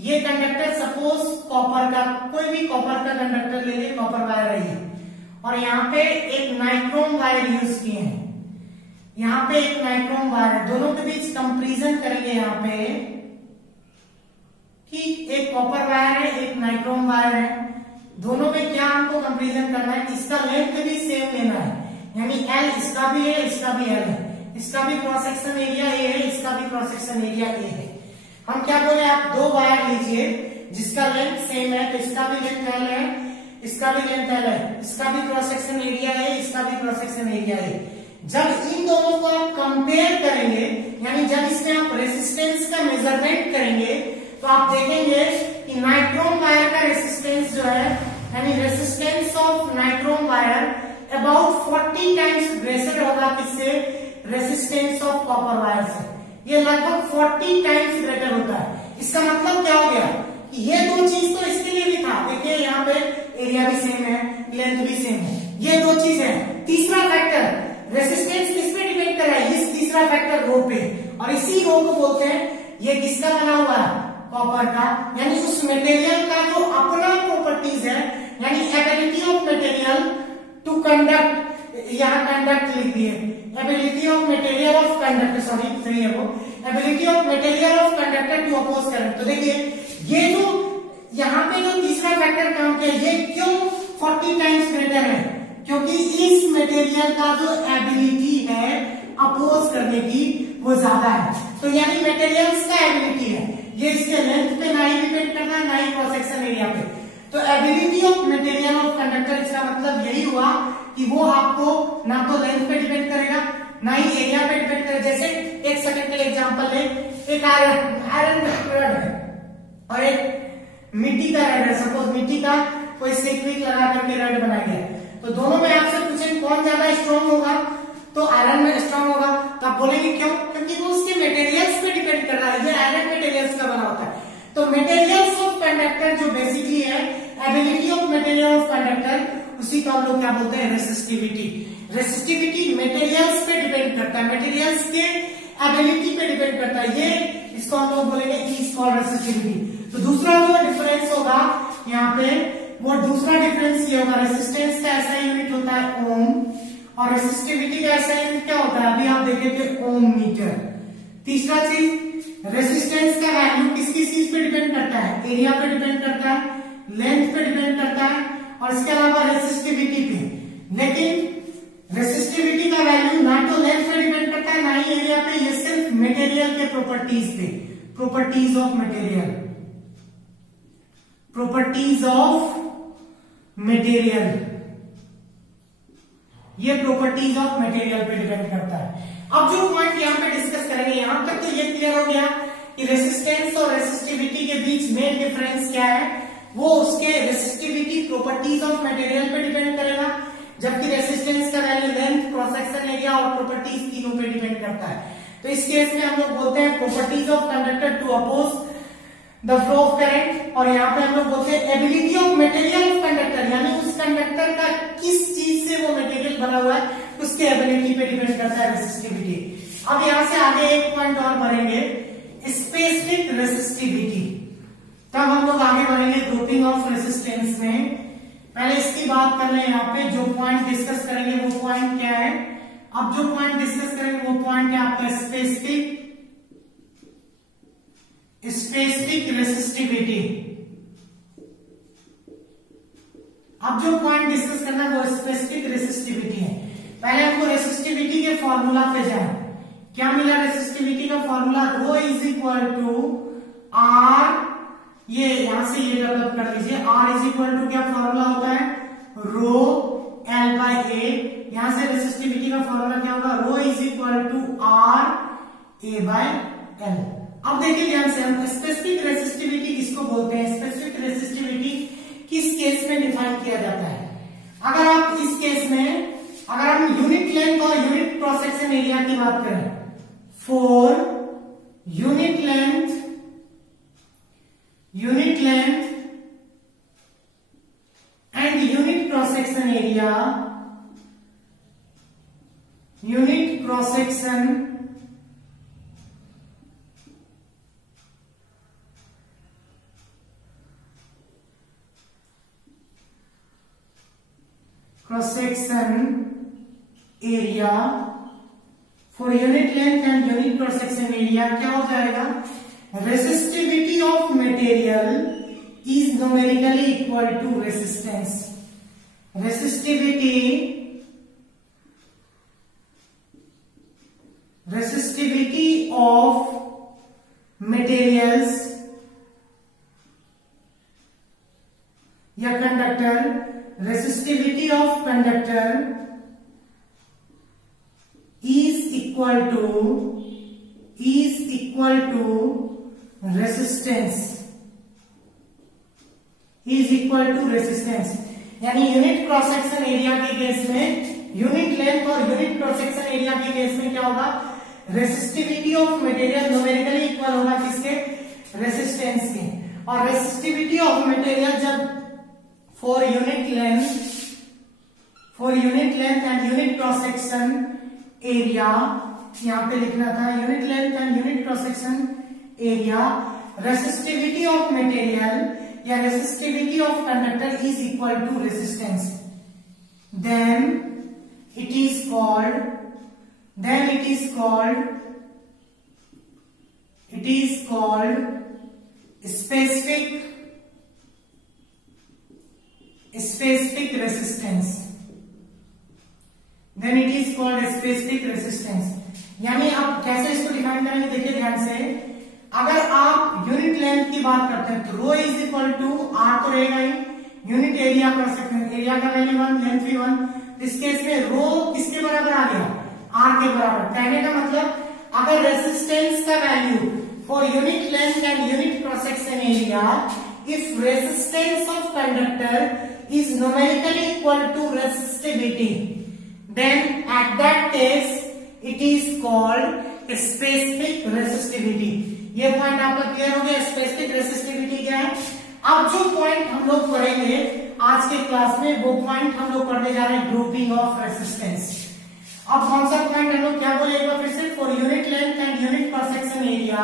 ये कंडक्टर सपोज कॉपर का, कोई भी कॉपर का कंडक्टर ले लिए, कॉपर वायर है, और यहाँ पे एक नाइक्रोम वायर यूज किए हैं। यहाँ पे एक नाइक्रोम वायर, दोनों के बीच कंपेरिजन करेंगे यहाँ पे कि एक कॉपर वायर है, एक नाइक्रोम वायर है। दोनों में क्या हमको कंपेरिजन करना है? इसका लेंथ भी सेम लेना है, यानी L इसका भी है, इसका भी L है। इसका भी क्रॉस सेक्शन एरिया A है, इसका भी क्रॉस सेक्शन एरिया A है। हम क्या बोले? आप 2 वायर लीजिए जिसका लेंथ सेम है, तो इसका भी लेंथ L है, इसका भी लेंथ L है, इसका भी क्रॉस सेक्शन एरिया है, इसका भी क्रॉस सेक्शन एरिया है। जब इन दोनों को आप कंपेयर करेंगे, यानी जब इसमें आप रेसिस्टेंस का मेजरमेंट करेंगे, तो आप देखेंगे कि नाइक्रोम वायर का रेसिस्टेंस जो है, यानी resistance of nichrome wire about 40 times greater होगा किससे? रेसिस्टेंस ऑफ कॉपर वायर से। ये लगभग 40 टाइम्स ग्रेटर होता है। इसका मतलब क्या हो गया कि ये दो चीज तो इसके लिए भी था। देखिए यहाँ पे एरिया भी सेम है, लेंथ भी सेम है, ये 2 चीज है। तीसरा फैक्टर रेसिस्टेंस किस पे डिपेंड कर रहा है? इस तीसरा फैक्टर रो पे, और इसी रो को बोलते हैं, ये किसका बना हुआ है? कॉपर का। यानी उस मटेरियल का जो अपना प्रॉपर्टीज है, यानी ability of material to conduct, यहाँ कंडक्ट लिख दिए, ability of material of conductor, सही है वो, ability of material of conductor to oppose current. तो देखिए ये जो यहाँ पे जो तीसरा फैक्टर काम किया, ये क्यों 40 टाइम्स ग्रेटर है? क्योंकि इस मटेरियल का जो एबिलिटी है अपोज करने की वो ज्यादा है। तो यानी मटेरियल्स का एबिलिटी है, ये इसके लेंथ पे ना ही डिपेंड करना है, ना ही क्रॉस सेक्शन एरिया पे। तो ability of material of conductor, इसका मतलब यही हुआ कि वो आपको ना तो लेंथ पे डिपेंड करेगा, ना ही एरिया पे डिपेंड करेगा। जैसे एक सेकंड के लिए एग्जांपल ले, एक आयरन रड है और एक मिट्टी का रड है। सपोज मिट्टी का कोई सेक्विक लगा करके रड बना गया, तो दोनों में आपसे पूछा रेजिस्टेंस कौन ज्यादा स्ट्रॉन्ग होगा, तो आयरन में स्ट्रॉन्ग होगा। तो आप बोलेंगे क्यों, क्योंकि वो उसके मटेरियल्स पे डिपेंड कर रहा है, ये आयरन मटेरियल्स का बना होता है। तो मटेरियल्स ऑफ कंडक्टर जो बेसिकली है ability of material of conductor, उसी को हम लोग क्या बोलते हैं, रेसिस्टिविटी। रेसिस्टिविटी मटेरियल्स पे डिपेंड करता है, मटेरियल्स के एबिलिटी पे डिपेंड करता है, ये इसको हम लोग बोलेंगे इज कॉल्ड रेसिस्टिविटी। तो दूसरा जो डिफरेंस होगा यहाँ पे, वो दूसरा डिफरेंस ये होगा, रेसिस्टेंस का ऐसा यूनिट होता है ओम, और रेसिस्टिविटी का ऐसा यूनिट क्या होता है, अभी आप देखेंगे ओम मीटर। तीसरा चीज, रेसिस्टेंस का वैल्यू किस किस चीज पे डिपेंड करता है, एरिया पे डिपेंड करता है, लेंथ पे डिपेंड करता है, और इसके अलावा रेसिस्टिविटी पे। लेकिन रेसिस्टिविटी का वैल्यू ना तो लेंथ पे डिपेंड करता है, ना ही एरिया पे, ये सिर्फ मटेरियल के प्रॉपर्टीज पे, properties of material, properties of material, ये प्रॉपर्टीज ऑफ मटेरियल पे डिपेंड करता है। अब जो पॉइंट यहां पे डिस्कस करेंगे, यहां तक तो ये क्लियर हो गया कि रेसिस्टेंस और रेसिस्टिविटी के बीच मेन डिफरेंस क्या है, वो उसके रेसिस्टिविटी प्रॉपर्टीज ऑफ मटेरियल पे डिपेंड करेगा, जबकि रेसिस्टेंस का value length, cross section area और प्रॉपर्टीज तीनों पे डिपेंड करता है। तो इस केस में हम लोग बोलते हैं properties of conductor to oppose the flow of current, और यहाँ पे हम लोग बोलते हैं ability of material of conductor, यानी उस कंडक्टर का किस चीज से वो मटेरियल बना हुआ है उसके एबिलिटी पे डिपेंड करता है रेसिस्टिविटी। अब यहाँ से आगे एक पॉइंट और बढ़ेंगे, स्पेसिफिक रेसिस्टिविटी। तब हम लोग आगे बढ़ेंगे ग्रुपिंग ऑफ रेसिस्टेंस में। पहले इसकी बात कर लें, यहाँ पे जो पॉइंट डिस्कस करेंगे वो पॉइंट क्या है, अब जो पॉइंट डिस्कस करेंगे वो पॉइंट है आपका स्पेसिफिक रेसिस्टिविटी। अब जो पॉइंट डिस्कस करना है वो स्पेसिफिक रेसिस्टिविटी है। पहले हमको रेसिस्टिविटी के फॉर्मूला पे जाए, क्या मिला रेसिस्टिविटी का formula, rho is equal to R, ये यहां से ये डेवलप कर लीजिए, आर इज इक्वल टू क्या फॉर्मूला होता है, रो एल बाय ए। यहां से रेसिस्टिविटी का फॉर्मूला क्या होगा, rho is equal to R A by L. अब देखिए ध्यान से, हम स्पेसिफिक रेसिस्टिविटी किसको बोलते हैं, स्पेसिफिक रेसिस्टिविटी किस केस में डिफाइन किया जाता है। अगर आप इस केस में, अगर हम यूनिट लेंथ और यूनिट क्रॉस सेक्शन एरिया की बात करें, for unit length and unit cross section area, unit cross section area, for unit length and unit cross section area क्या हो जाएगा, resistivity of material is numerically equal to resistance. Resistivity of materials या conductor, resistivity of conductor is equal to resistance, is equal to resistance। यानी unit cross section area के case में, unit length और unit cross section area के case में क्या होगा, resistivity of material numerically equal होगा किसके, रेसिस्टेंस के। और रेसिस्टिविटी ऑफ मटेरियल जब for unit length and unit cross section area, यहां पे लिखना था unit length and unit cross section area, resistivity of material या resistivity of conductor is equal to resistance, then it is called specific resistance, then it is called specific resistance। यानी आप कैसे इसको define करेंगे, देखिए ध्यान से, अगर आप यूनिट लेंथ की बात करते हैं तो rho is equal to R तो रहेगा ही, unit area cross section area का वैल्यू 1, लेंथ भी 1, इस केस में रो किसके बराबर आ गया, आर के बराबर। कहने का मतलब अगर रेसिस्टेंस का value for unit length and unit cross section area, if resistance of conductor is numerically equal to resistivity, then at that case it is called specific resistivity. ये पॉइंट आपका क्लियर हो गया, स्पेसिफिक रेसिस्टिविटी क्या है। अब जो point हम लोग पढ़ेंगे आज के क्लास में, वो पॉइंट हम लोग पढ़ने जा रहे हैं ग्रुपिंग ऑफ रेसिस्टेंस। अब कौन सा पॉइंट हम लोग क्या बोलेगा फिर से, for unit length and unit पर section area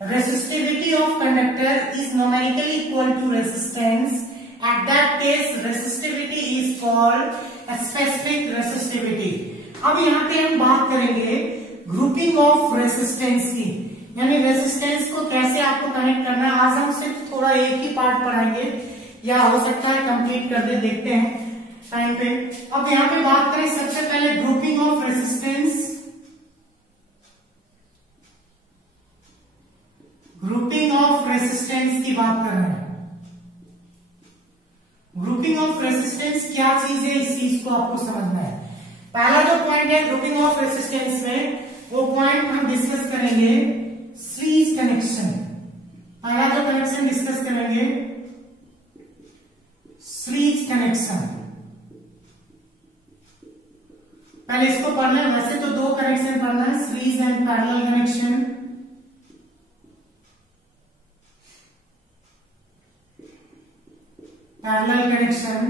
resistivity of conductor is numerically equal to resistance. At that case resistivity is called a specific resistivity. अब यहाँ पे हम बात करेंगे ग्रुपिंग ऑफ रेसिस्टेंस की, यानी रेसिस्टेंस को कैसे आपको कनेक्ट करना है। आज हम सिर्फ थोड़ा एक ही पार्ट पढ़ाएंगे, या हो सकता है कंप्लीट कर दे, देखते हैं टाइम पे। अब यहाँ पे बात करें सबसे पहले grouping of resistance, grouping of resistance की बात कर रहे हैं। ग्रुपिंग ऑफ रेसिस्टेंस क्या चीज है, इस चीज को आपको समझना है। पहला जो पॉइंट है ग्रुपिंग ऑफ रेसिस्टेंस में, वो पॉइंट हम डिस्कस करेंगे सीरीज कनेक्शन। पहला जो कनेक्शन डिस्कस करेंगे सीरीज कनेक्शन। पहले इसको पढ़ना है, वैसे तो दो कनेक्शन पढ़ना है, series and parallel connection. Parallel connection.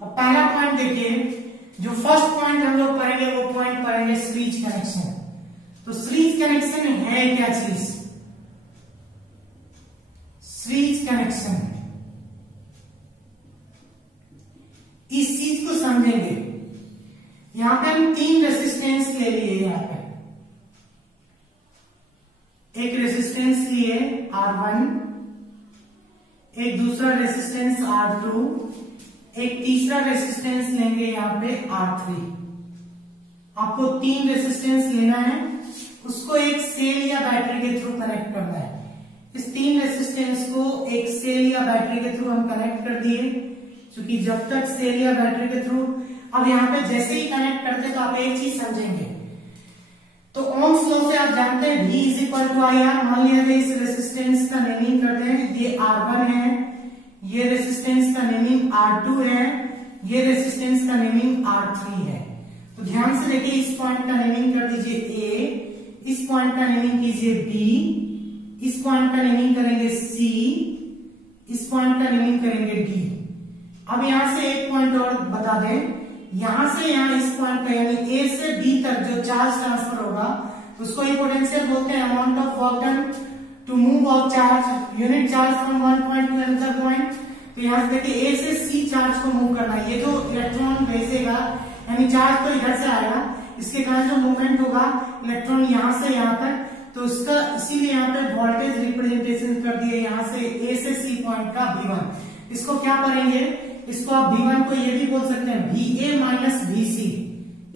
अब पहला पॉइंट देखिए, जो फर्स्ट पॉइंट हम लोग पढ़ेंगे वो पॉइंट पढ़ेंगे सीरीज कनेक्शन। तो सीरीज कनेक्शन है क्या चीज, सीरीज कनेक्शन, इस चीज को समझेंगे। यहां पे हम तीन रेसिस्टेंस ले लिए, यहां पे एक रेसिस्टेंस लिए R1, एक दूसरा रेसिस्टेंस R2, एक तीसरा रेसिस्टेंस लेंगे यहाँ पे R3। आपको तीन रेसिस्टेंस लेना है, उसको एक सेल या बैटरी के थ्रू कनेक्ट करना है। इस तीन रेसिस्टेंस को एक सेल या बैटरी के थ्रू हम कनेक्ट कर दिए, क्योंकि जब तक सेल या बैटरी के थ्रू, अब यहाँ पे जैसे ही कनेक्ट करते तो आप एक चीज समझेंगे, तो ओम्स लॉ से आप जानते हैं V is equal to IR। मान लिया इस रेसिस्टेंस का नेमिंग करते हैं, ये R1 है, ये रेसिस्टेंस का नेमिंग R2 है, ये रेसिस्टेंस का नेमिंग R3 है। तो ध्यान से देखिए, इस पॉइंट का नेमिंग कर दीजिए A, इस पॉइंट का नेमिंग कीजिए B, इस पॉइंट का नेमिंग करेंगे C, इस पॉइंट का नेमिंग करेंगे D। अब यहां से एक पॉइंट और बता दें, यहां से यहां इस पॉइंट का यानी A से B तक जो चार्ज ट्रांसफर होगा उसको ही पोटेंशियल बोलते हैं। Amount of work done to move of charge unit charge from one point to another point. तो यहां से देखिए A से C चार्ज को मूव करना है, ये जो इलेक्ट्रॉन भेजेगा यानी चार्ज तो इधर से आएगा, इसके कारण जो मूवमेंट होगा इलेक्ट्रॉन यहां से यहां तक, तो इसका इसीलिए यहाँ पे वोल्टेज रिप्रेजेंटेशन कर दिए यहाँ से A से C पॉइंट का V1। इसको क्या करेंगे, इसको आप V1 को ये भी बोल सकते हैं VA minus VC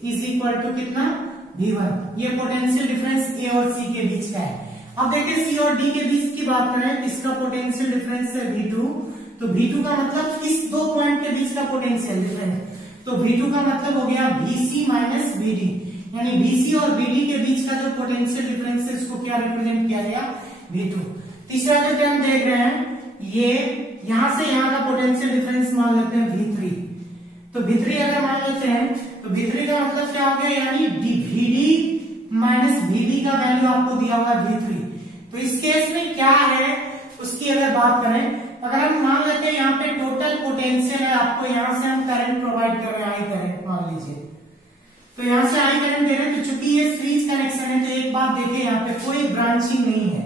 is equal to कितना V1। ये पोटेंशियल डिफरेंस A और C के बीच का है। अब देखिए C और D के बीच की बात करें, इसका पोटेंशियल डिफरेंस है V2। तो V2 का मतलब इस दो पॉइंट के बीच का पोटेंशियल डिफरेंस, तो V2 का मतलब हो गया VC माइनस VD, यानी VC और VD के बीच का जो पोटेंशियल डिफरेंस है उसको क्या रिप्रेजेंट किया गया V2। तीसरा जो टर्म देख रहे हैं, ये यहां से यहां का पोटेंशियल डिफरेंस मान लेते हैं V3। तो V3 अगर मान लेते हैं तो V3 का मतलब क्या हो गया, यानी VD माइनस VB का वैल्यू आपको दिया हुआ V3। तो इस केस में क्या है उसकी अगर बात करें, अगर हम मान लेते हैं यहाँ पे टोटल पोटेंशियल है आपको, यहां से हम करंट प्रोवाइड कर रहे हैं, आई करंट मान लीजिए, तो यहां से आई करंट दे रहे हैं। तो चूंकि ये सीरीज कनेक्शन है, तो एक बात देखिए यहाँ पे कोई ब्रांचिंग नहीं है,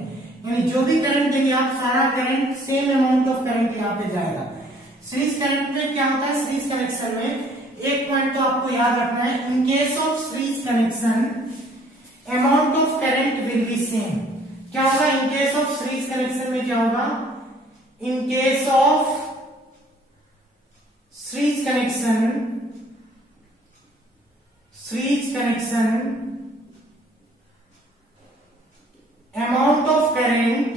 यानी जो भी करंट देंगे आप सारा current same amount of current यहाँ पे जाएगा। सीरीज करंट में क्या होता है, सीरीज कनेक्शन में एक पॉइंट तो आपको याद रखना है, in case of series connection amount of current will be same. क्या होगा in case of series connection में, क्या होगा in case of series connection, series connection amount of current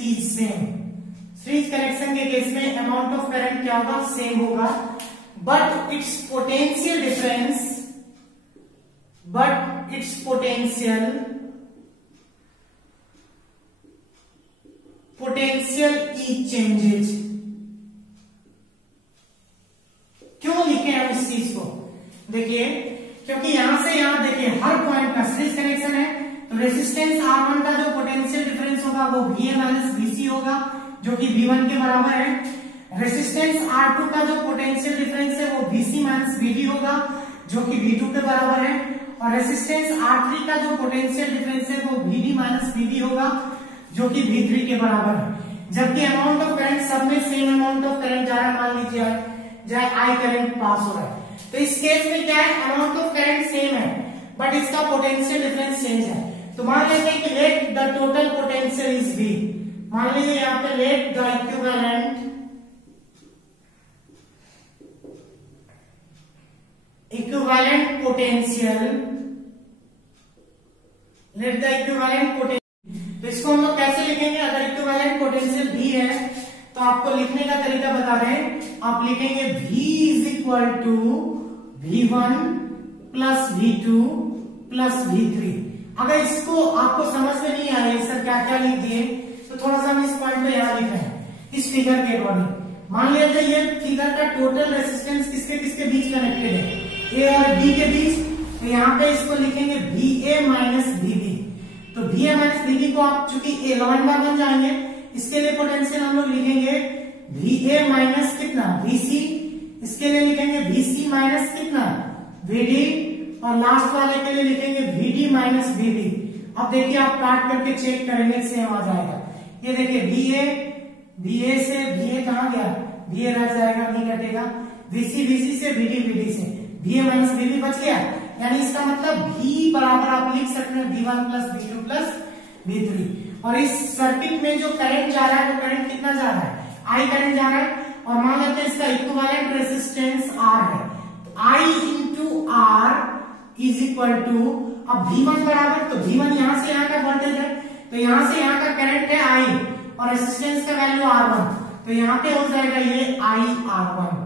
is same। Series connection के केस में amount of current क्या होगा, same होगा, but it's potential difference potential E changes. क्यों लिखे हम इस चीज को? देखिए, क्योंकि यहां से यहां देखिए हर पॉइंट का सीरीज कनेक्शन है, तो रेसिस्टेंस R1 का जो पोटेंशियल डिफरेंस होगा वो VA माइनस VC होगा, जो कि V1 के बराबर है। रेसिस्टेंस R2 का जो पोटेंशियल डिफरेंस है वो VC माइनस VD होगा, जो कि V2 के बराबर है। और रेसिस्टेंस R3 का जो पोटेंशियल डिफरेंस है वो VD माइनस VB होगा, जो कि V3 के बराबर है। जबकि अमाउंट ऑफ करंट सब में सेम अमाउंट ऑफ करंट जा रहा है, मान लीजिए चाहे I करंट पास हो रहा है, तो इस केस में क्या है, अमाउंट ऑफ करंट सेम है बट इसका पोटेंशियल डिफरेंस चेंज है। तो मान लेते हैं कि let the total potential is V। मान लीजिए यहाँ पे let the equivalent potential, let the equivalent potential. तो इसको हम लोग कैसे लिखेंगे? अगर इक्विवेलेंट पोटेंशियल V है तो आपको लिखने का तरीका बता रहे हैं। आप लिखेंगे V is equal to V1 plus V2 plus V3। अगर इसको आपको समझ में नहीं आ रही सर क्या क्या लिख दिए, तो थोड़ा सा हम इस पॉइंट पे यहां लिख रहे हैं इस फिगर के अकॉर्डिंग। मान लीजिए ये फिगर का टोटल रेसिस्टेंस किसके किसके बीच कनेक्टेड है, A और B के बीच। तो यहाँ पे इसको लिखेंगे VA माइनस VB। तो VA माइनस VB को आप चूंकि A लॉन बार बन जाएंगे, इसके लिए पोटेंशियल हम लोग लिखेंगे VA माइनस कितना VC, इसके लिए लिखेंगे VC माइनस कितना VD, और लास्ट वाले के लिए लिखेंगे VD माइनस VB। अब देखिए आप काट करके चेक करेंगे सेम आ जाएगा। ये देखिए VA से VA कहां गया, VA रह जाएगा, नहीं घटेगा। VC VC से VD VD से VA माइनस VB बच गया। यानी इसका मतलब V बराबर आप लिख सकते हैं V1 plus V2 plus V3। और इस सर्किट में जो करंट जा रहा है वो करंट कितना जा रहा है, I करंट जा रहा है। और मान लेते हैं इसका इक्विवेलेंट रेसिस्टेंस R है, तो I into R is equal to, अब V1 बराबर, तो V1 यहां से यहां का वोल्टेज है, तो यहां से यहां का करंट है I और रेसिस्टेंस का वैल्यू R1, तो यहां पे हो जाएगा ये IR1।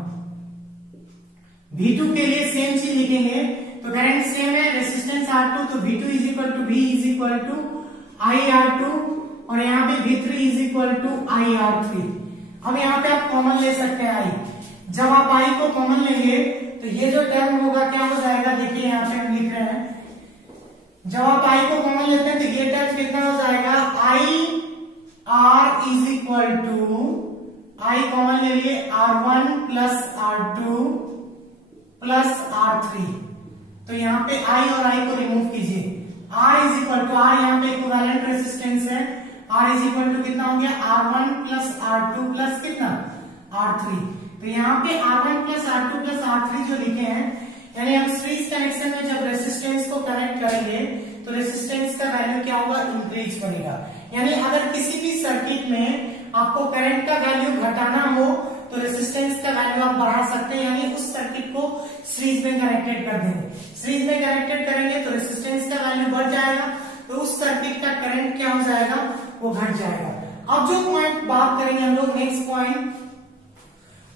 V2 के लिए सेम चीज लिखेंगे, तो करंट सेम है, रेसिस्टेंस R2, तो V2 is equal to V is equal to IR2, और यहाँ पे V3 is equal to IR3। अब यहाँ पे आप कॉमन ले सकते हैं I। जब आप I को कॉमन लेंगे तो ये जो टर्म होगा क्या हो जाएगा, देखिए यहाँ पे हम लिख रहे हैं, जब आप I को कॉमन लेते हैं तो ये टर्म कितना हो जाएगा, IR is equal to, I common ले लिए R1 plus R2 plus R3। तो यहाँ पे I और I को रिमूव कीजिए, R is equal to, R यहाँ पे इक्विवेलेंट रेसिस्टेंस है, R इज इक्वल टू कितना हो गया, R1 प्लस R2 प्लस कितना R3। तो यहाँ पे R1 plus R2 plus R3 जो लिखे हैं, यानी हम सीरीज कनेक्शन में जब रेसिस्टेंस को कनेक्ट करेंगे तो रेसिस्टेंस का वैल्यू क्या होगा, इंक्रीज करेगा। यानी अगर किसी भी सर्किट में आपको करंट का वैल्यू घटाना हो तो रेसिस्टेंस का वैल्यू आप बढ़ा सकते हैं, यानी उस सर्किट को सीरीज में कनेक्टेड कर देंगे। सीरीज में कनेक्टेड करेंगे तो रेसिस्टेंस का वैल्यू बढ़ जाएगा, तो उस सर्किट का करंट क्या हो जाएगा, वो घट जाएगा। अब जो पॉइंट बात करेंगे हम लोग, नेक्स्ट पॉइंट,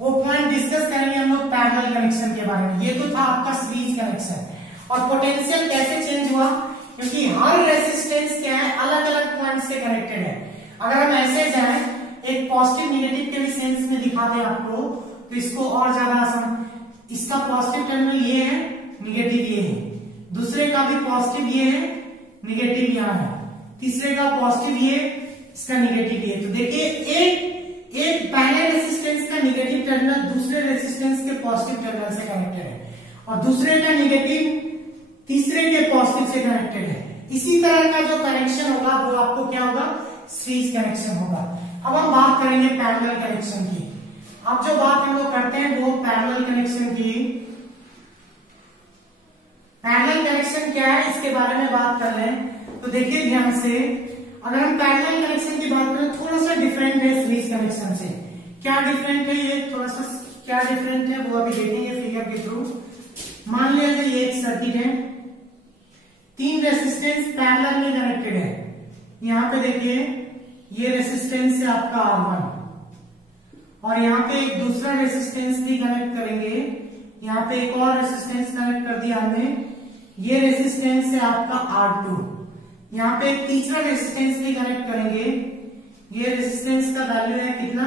वो पॉइंट डिस्कस करेंगे हम लोग पैरेलल कनेक्शन के बारे में। ये तो था आपका सीरीज कनेक्शन, और पोटेंशियल कैसे चेंज हुआ, क्योंकि हर रेसिस्टेंस क्या है, अलग अलग पॉइंट से कनेक्टेड है। अगर हम ऐसे जाएं, एक पॉजिटिव निगेटिव के भी सेंस में दिखा दे आपको, तो इसको और ज्यादा आसान, इसका पॉजिटिव टर्मिनल ये है, निगेटिव ये है, दूसरे का भी पॉजिटिव ये है, निगेटिव यहाँ है, तीसरे का पॉजिटिव ये, इसका निगेटिव ये। तो देखिए एक पहले रेसिस्टेंस का निगेटिव टर्मिनल दूसरे रेसिस्टेंस के पॉजिटिव टर्मिनल से कनेक्टेड है, और दूसरे का निगेटिव तीसरे के पॉजिटिव से कनेक्टेड है। इसी तरह का जो कनेक्शन होगा वो आपको क्या होगा, सीरीज कनेक्शन होगा। अब हम बात करेंगे पैरेलल कनेक्शन की। अब जो बात हम लोग करते हैं वो पैरेलल कनेक्शन की। पैरेलल कनेक्शन क्या है इसके बारे में बात कर रहे हैं, तो देखिए ध्यान से, अगर हम पैरेलल कनेक्शन की बात करें थोड़ा सा डिफरेंट है सीरीज कनेक्शन से। क्या डिफरेंट है, ये थोड़ा सा क्या डिफरेंट है वो अभी देखेंगे फिगर के थ्रू। मान लिया ये एक सर्किट है, तीन रेसिस्टेंस पैरेलल में कनेक्टेड है। यहाँ पे देखिए ये रेसिस्टेंस है आपका R1, और यहाँ पे एक दूसरा रेसिस्टेंस भी कनेक्ट करेंगे, यहाँ पे एक और रेसिस्टेंस कनेक्ट कर दिया हमने, ये रेसिस्टेंस है आपका R2, यहाँ पे एक तीसरा रेसिस्टेंस भी कनेक्ट करेंगे, ये रेजिस्टेंस का वैल्यू है कितना,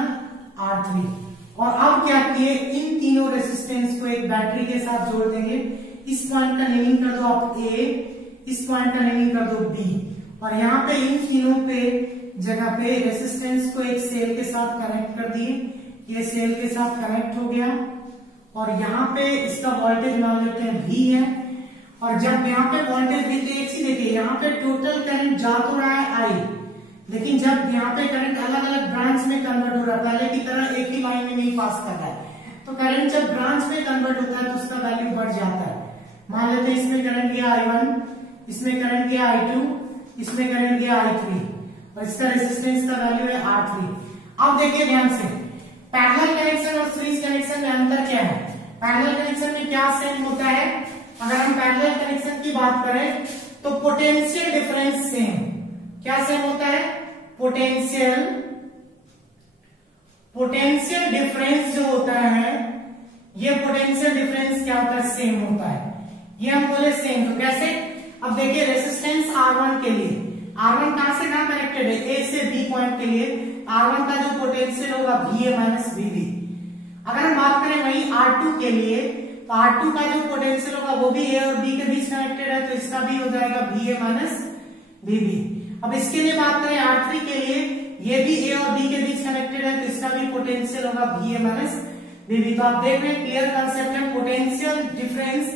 R3। और अब क्या किए, इन तीनों रेजिस्टेंस को एक बैटरी के साथ जोड़ देंगे। इस पॉइंट का नेमिंग कर दो आप A, इस पॉइंट का नेमिंग कर दो B, और यहाँ पे इन तीनों पे जगह पे रेजिस्टेंस को एक सेल के साथ कनेक्ट कर दिए। ये सेल के साथ कनेक्ट हो गया, और यहाँ पे इसका वोल्टेज मान लेते हैं V है। और जब यहाँ पे वोल्टेज V, एक चीज देखिए, यहाँ पे टोटल करंट जा तो रहा है I, लेकिन जब यहाँ पे करंट अलग अलग ब्रांच में कन्वर्ट हो रहा है, पहले की तरह एक ही लाइन में नहीं पास कर रहा है, तो करंट जब ब्रांच में कन्वर्ट होता है तो उसका वैल्यू बढ़ जाता है। मान लेते हैं इसमें करंट गया I1, इसमें करंट गया I2, इसमें करंट गया I3, और इसका रेजिस्टेंस का वैल्यू है R3। अब देखिए ध्यान से, पैरेलल कनेक्शन और सीरीज कनेक्शन में अंतर क्या है। पैरेलल कनेक्शन में क्या सेम होता है, अगर हम पैरेलल कनेक्शन की बात करें तो पोटेंशियल डिफरेंस सेम, क्या सेम होता है, पोटेंशियल डिफरेंस जो होता है, ये पोटेंशियल डिफरेंस क्या होता है, सेम होता है। ये हम बोले सेम, तो कैसे, अब देखिए रेजिस्टेंस R1 के लिए, R1 कहां से कहां कनेक्टेड है, A से B पॉइंट के लिए, R1 का जो पोटेंशियल होगा VA माइनस VB। अगर हम बात करें वही R2 के लिए, तो R2 का जो पोटेंशियल होगा वो भी A और B के बीच कनेक्टेड है, तो इसका भी हो जाएगा VA माइनस VB। अब इसके लिए बात करें R3 के लिए, ये भी A और B के बीच कनेक्टेड है, तो इसका भी पोटेंशियल होगा VA माइनस VB। तो आप देख रहे हैं क्लियर कंसेप्ट है, पोटेंशियल डिफरेंस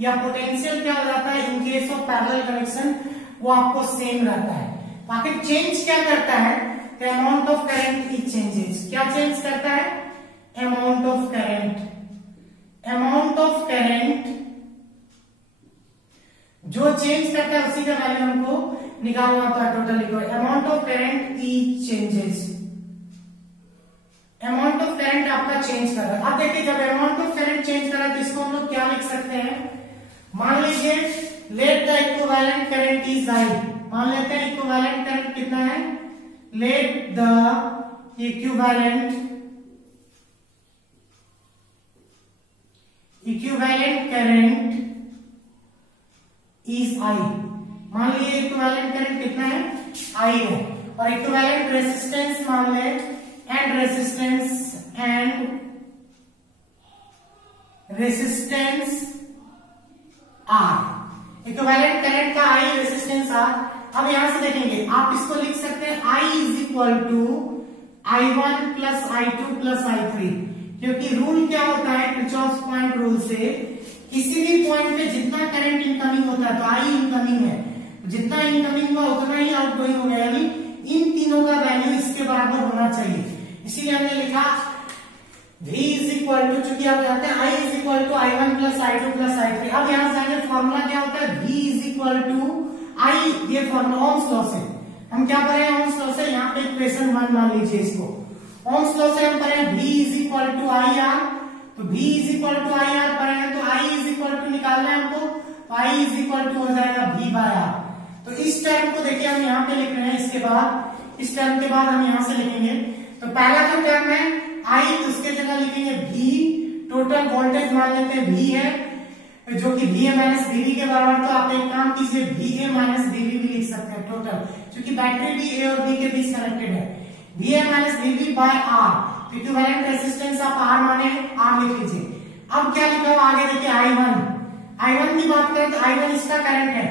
या पोटेंशियल क्या हो जाता है in case of parallel connection, वो आपको सेम रहता है। बाकी चेंज क्या करता है, the amount of current it changes, क्या चेंज करता है, amount of current जो चेंज करता है उसी का वैल्यू हमको निकालना होता है, total equal amount of current it changes, amount of current आपका चेंज कर रहा है। अब देखिए जब अमाउंट ऑफ करंट चेंज कर रहा है तो इसको हम लोग क्या लिख सकते हैं, मान लीजिए let the equivalent current is I, मान लेते हैं इक्विवेलेंट करंट कितना है, let the equivalent current is I, मान लीजिए इक्विवेलेंट करंट कितना है, I है, और इक्विवेलेंट रेजिस्टेंस मान ले and resistance R, equivalent current का I, रेजिस्टेंस R। अब यहां से देखेंगे, आप इसको लिख सकते हैं I is equal to I1 plus I2 plus I3, क्योंकि रूल क्या होता है, किरचॉफ्स पॉइंट रूल से किसी भी पॉइंट पे जितना करंट इनकमिंग होता है तो I इनकमिंग है, जितना इनकमिंग हुआ उतना ही आउटगोइंग होगा, यानी इन तीनों का वैल्यू इसके बराबर होना चाहिए। इसीलिए हमने लिखा V इज इक्वल टू, चूंकि आप जानते हैं I is equal to I1 plus I2 plus I3। अब यहां से आगे फॉर्मूला क्या होता है, V is equal to I, ये फॉर्मूला ओम्स लॉ से हम क्या पढ़े, ओम्स लॉ से, यहाँ पे इक्वेशन 1 मान लीजिए इसको, ओम्स लॉ से हम पढ़े V is equal to IR, तो V is equal to IR पढ़े हैं, तो I इज इक्वल टू निकालना है हमको, तो I इज इक्वल टू हो जाएगा V बाय R। तो इस टर्म को देखिए हम यहाँ पे लिख रहे हैं, इसके बाद इस टर्म के बाद हम यहाँ से लिखेंगे, तो पहला जो टर्म है I, तो उसके जगह लिखेंगे V, टोटल वोल्टेज मान लेते हैं V है, जो कि VA माइनस VB के बराबर, तो आप एक काम कीजिए VA माइनस VB भी लिख सकते हैं टोटल, क्योंकि बैटरी भी A और B के बीच कनेक्टेड है, VA minus VB by R, equivalent resistance आप R माने R लिख लीजिए। अब क्या लिखा हुआ आगे देखिए I1 की बात करें तो I1 इसका करंट है,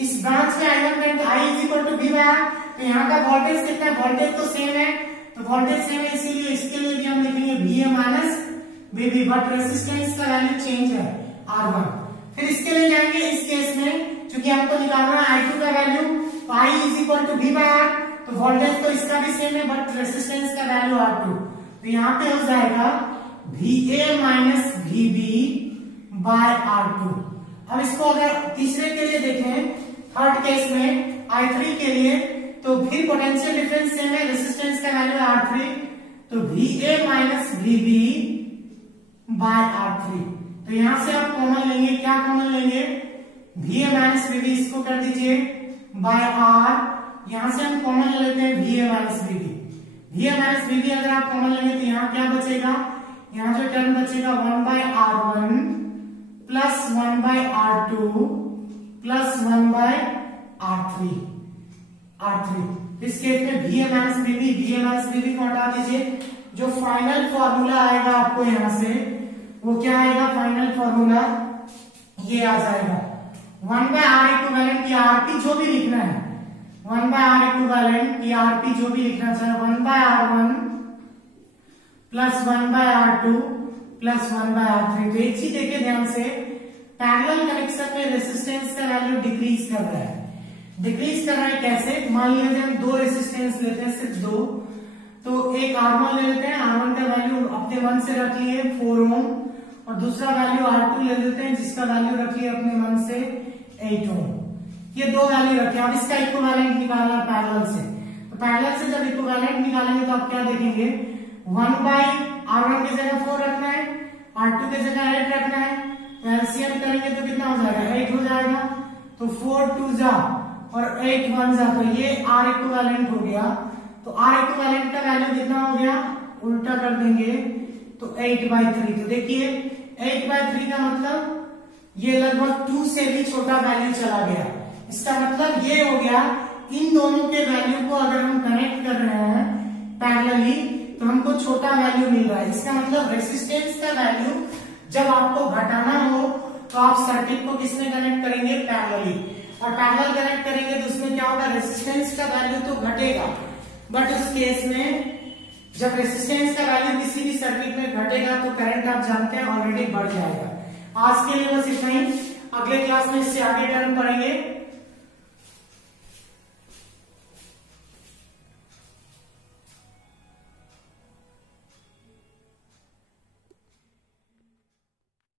इस ब्रांच में I1 current, I is equal to V by R, तो यहाँ का वोल्टेज कितना है, वोल्टेज तो सेम है, तो वोल्टेज सेम है, इसीलिए इसके लिए भी हम लिखेंगे VA minus VB, but resistance का वैल्यू चेंज है R1। फिर इसके लिए जाएंगे इस केस में, चूंकि हमको निकालना है I2 का वैल्यू, तो I is equal to V by R, तो वोल्टेज तो इसका भी सेम है बट रेजिस्टेंस का वैल्यू R2, तो यहाँ पे हो जाएगा VA minus VB bye R2। अब इसको अगर तीसरे के लिए देखें, थर्ड केस में I3 के लिए, तो फिर पोटेंशियल डिफरेंस सेम है, रेजिस्टेंस का वैल्यू है R3, तो VA minus VB bye R3। तो यहां से आप कॉमन लेंगे, क्या कॉमन लेंगे, VA माइनस VB, इसको कर दीजिए बाय R, यहां से हम कॉमन ले लेते हैं VA minus VB। VA minus VB अगर आप कॉमन लेंगे तो यहाँ क्या बचेगा, यहाँ जो टर्म बचेगा 1 by R1 plus 1 by R2 plus 1 by R3। इस केस में VMSBB को हटा दीजिए। जो फाइनल फॉर्मूला आएगा आपको यहां से वो क्या आएगा, फाइनल फॉर्मूला ये आ जाएगा 1/R इक्विवेलेंट या आरपी जो भी लिखना है, 1/R इक्विवेलेंट या आरपी जो भी लिखना चाहे, 1/R1 plus 1/R2 plus 1/R3। तो एक चीज देखिए ध्यान से, पैरेलल कनेक्शन में रेसिस्टेंस का वैल्यू डिक्रीज कर रहा है। डिक्रीज कर रहा है कैसे, मान लीजिए हम दो रेसिस्टेंस लेते हैं, सिर्फ दो, तो एक R1 ले लेते हैं, R1 का वैल्यू अपने 1 से रख लिए 4 ओम, और दूसरा वैल्यू R2 ले लेते हैं जिसका वैल्यू रख लिया अपने 1 से 8 ओम। ये दो वैल्यू रखे। अब इसका इक्विवेलेंट निकालना पैरेलल से, तो पैरेलल से जब इक्विवेलेंट निकालेंगे तो आप क्या देखेंगे, 1/R1 की जगह 4 रखना है, R2 की जगह 8 रखना है, तो एलसीएम करेंगे तो कितना हो जाएगा, 8 हो जाएगा। तो 4 2 जा और 8 1 जा, तो ये R इक्विवेलेंट हो गया। तो R इक्विवेलेंट का वैल्यू कितना हो गया, उल्टा कर देंगे तो 8/3। तो देखिए 8/3 का मतलब ये लगभग 2 से भी छोटा वैल्यू चला गया। इसका मतलब ये हो गया, इन दोनों के वैल्यू को अगर हम कनेक्ट कर रहे हैं पैरेलली तो हमको छोटा वैल्यू मिल रहा है। इसका मतलब रेसिस्टेंस का वैल्यू जब आपको घटाना हो तो आप सर्किट को किसमें कनेक्ट करेंगे, पैरेलली। और पैरेलल कनेक्ट करेंगे तो उसमें क्या होगा, रेसिस्टेंस का वैल्यू तो घटेगा, बट उस केस में जब रेसिस्टेंस का वैल्यू किसी भी सर्किट में घटेगा तो करंट आप जानते हैं ऑलरेडी बढ़ जाएगा। आज के लिए बस इतना ही, अगले क्लास में इससे आगे टर्म पढ़ेंगे।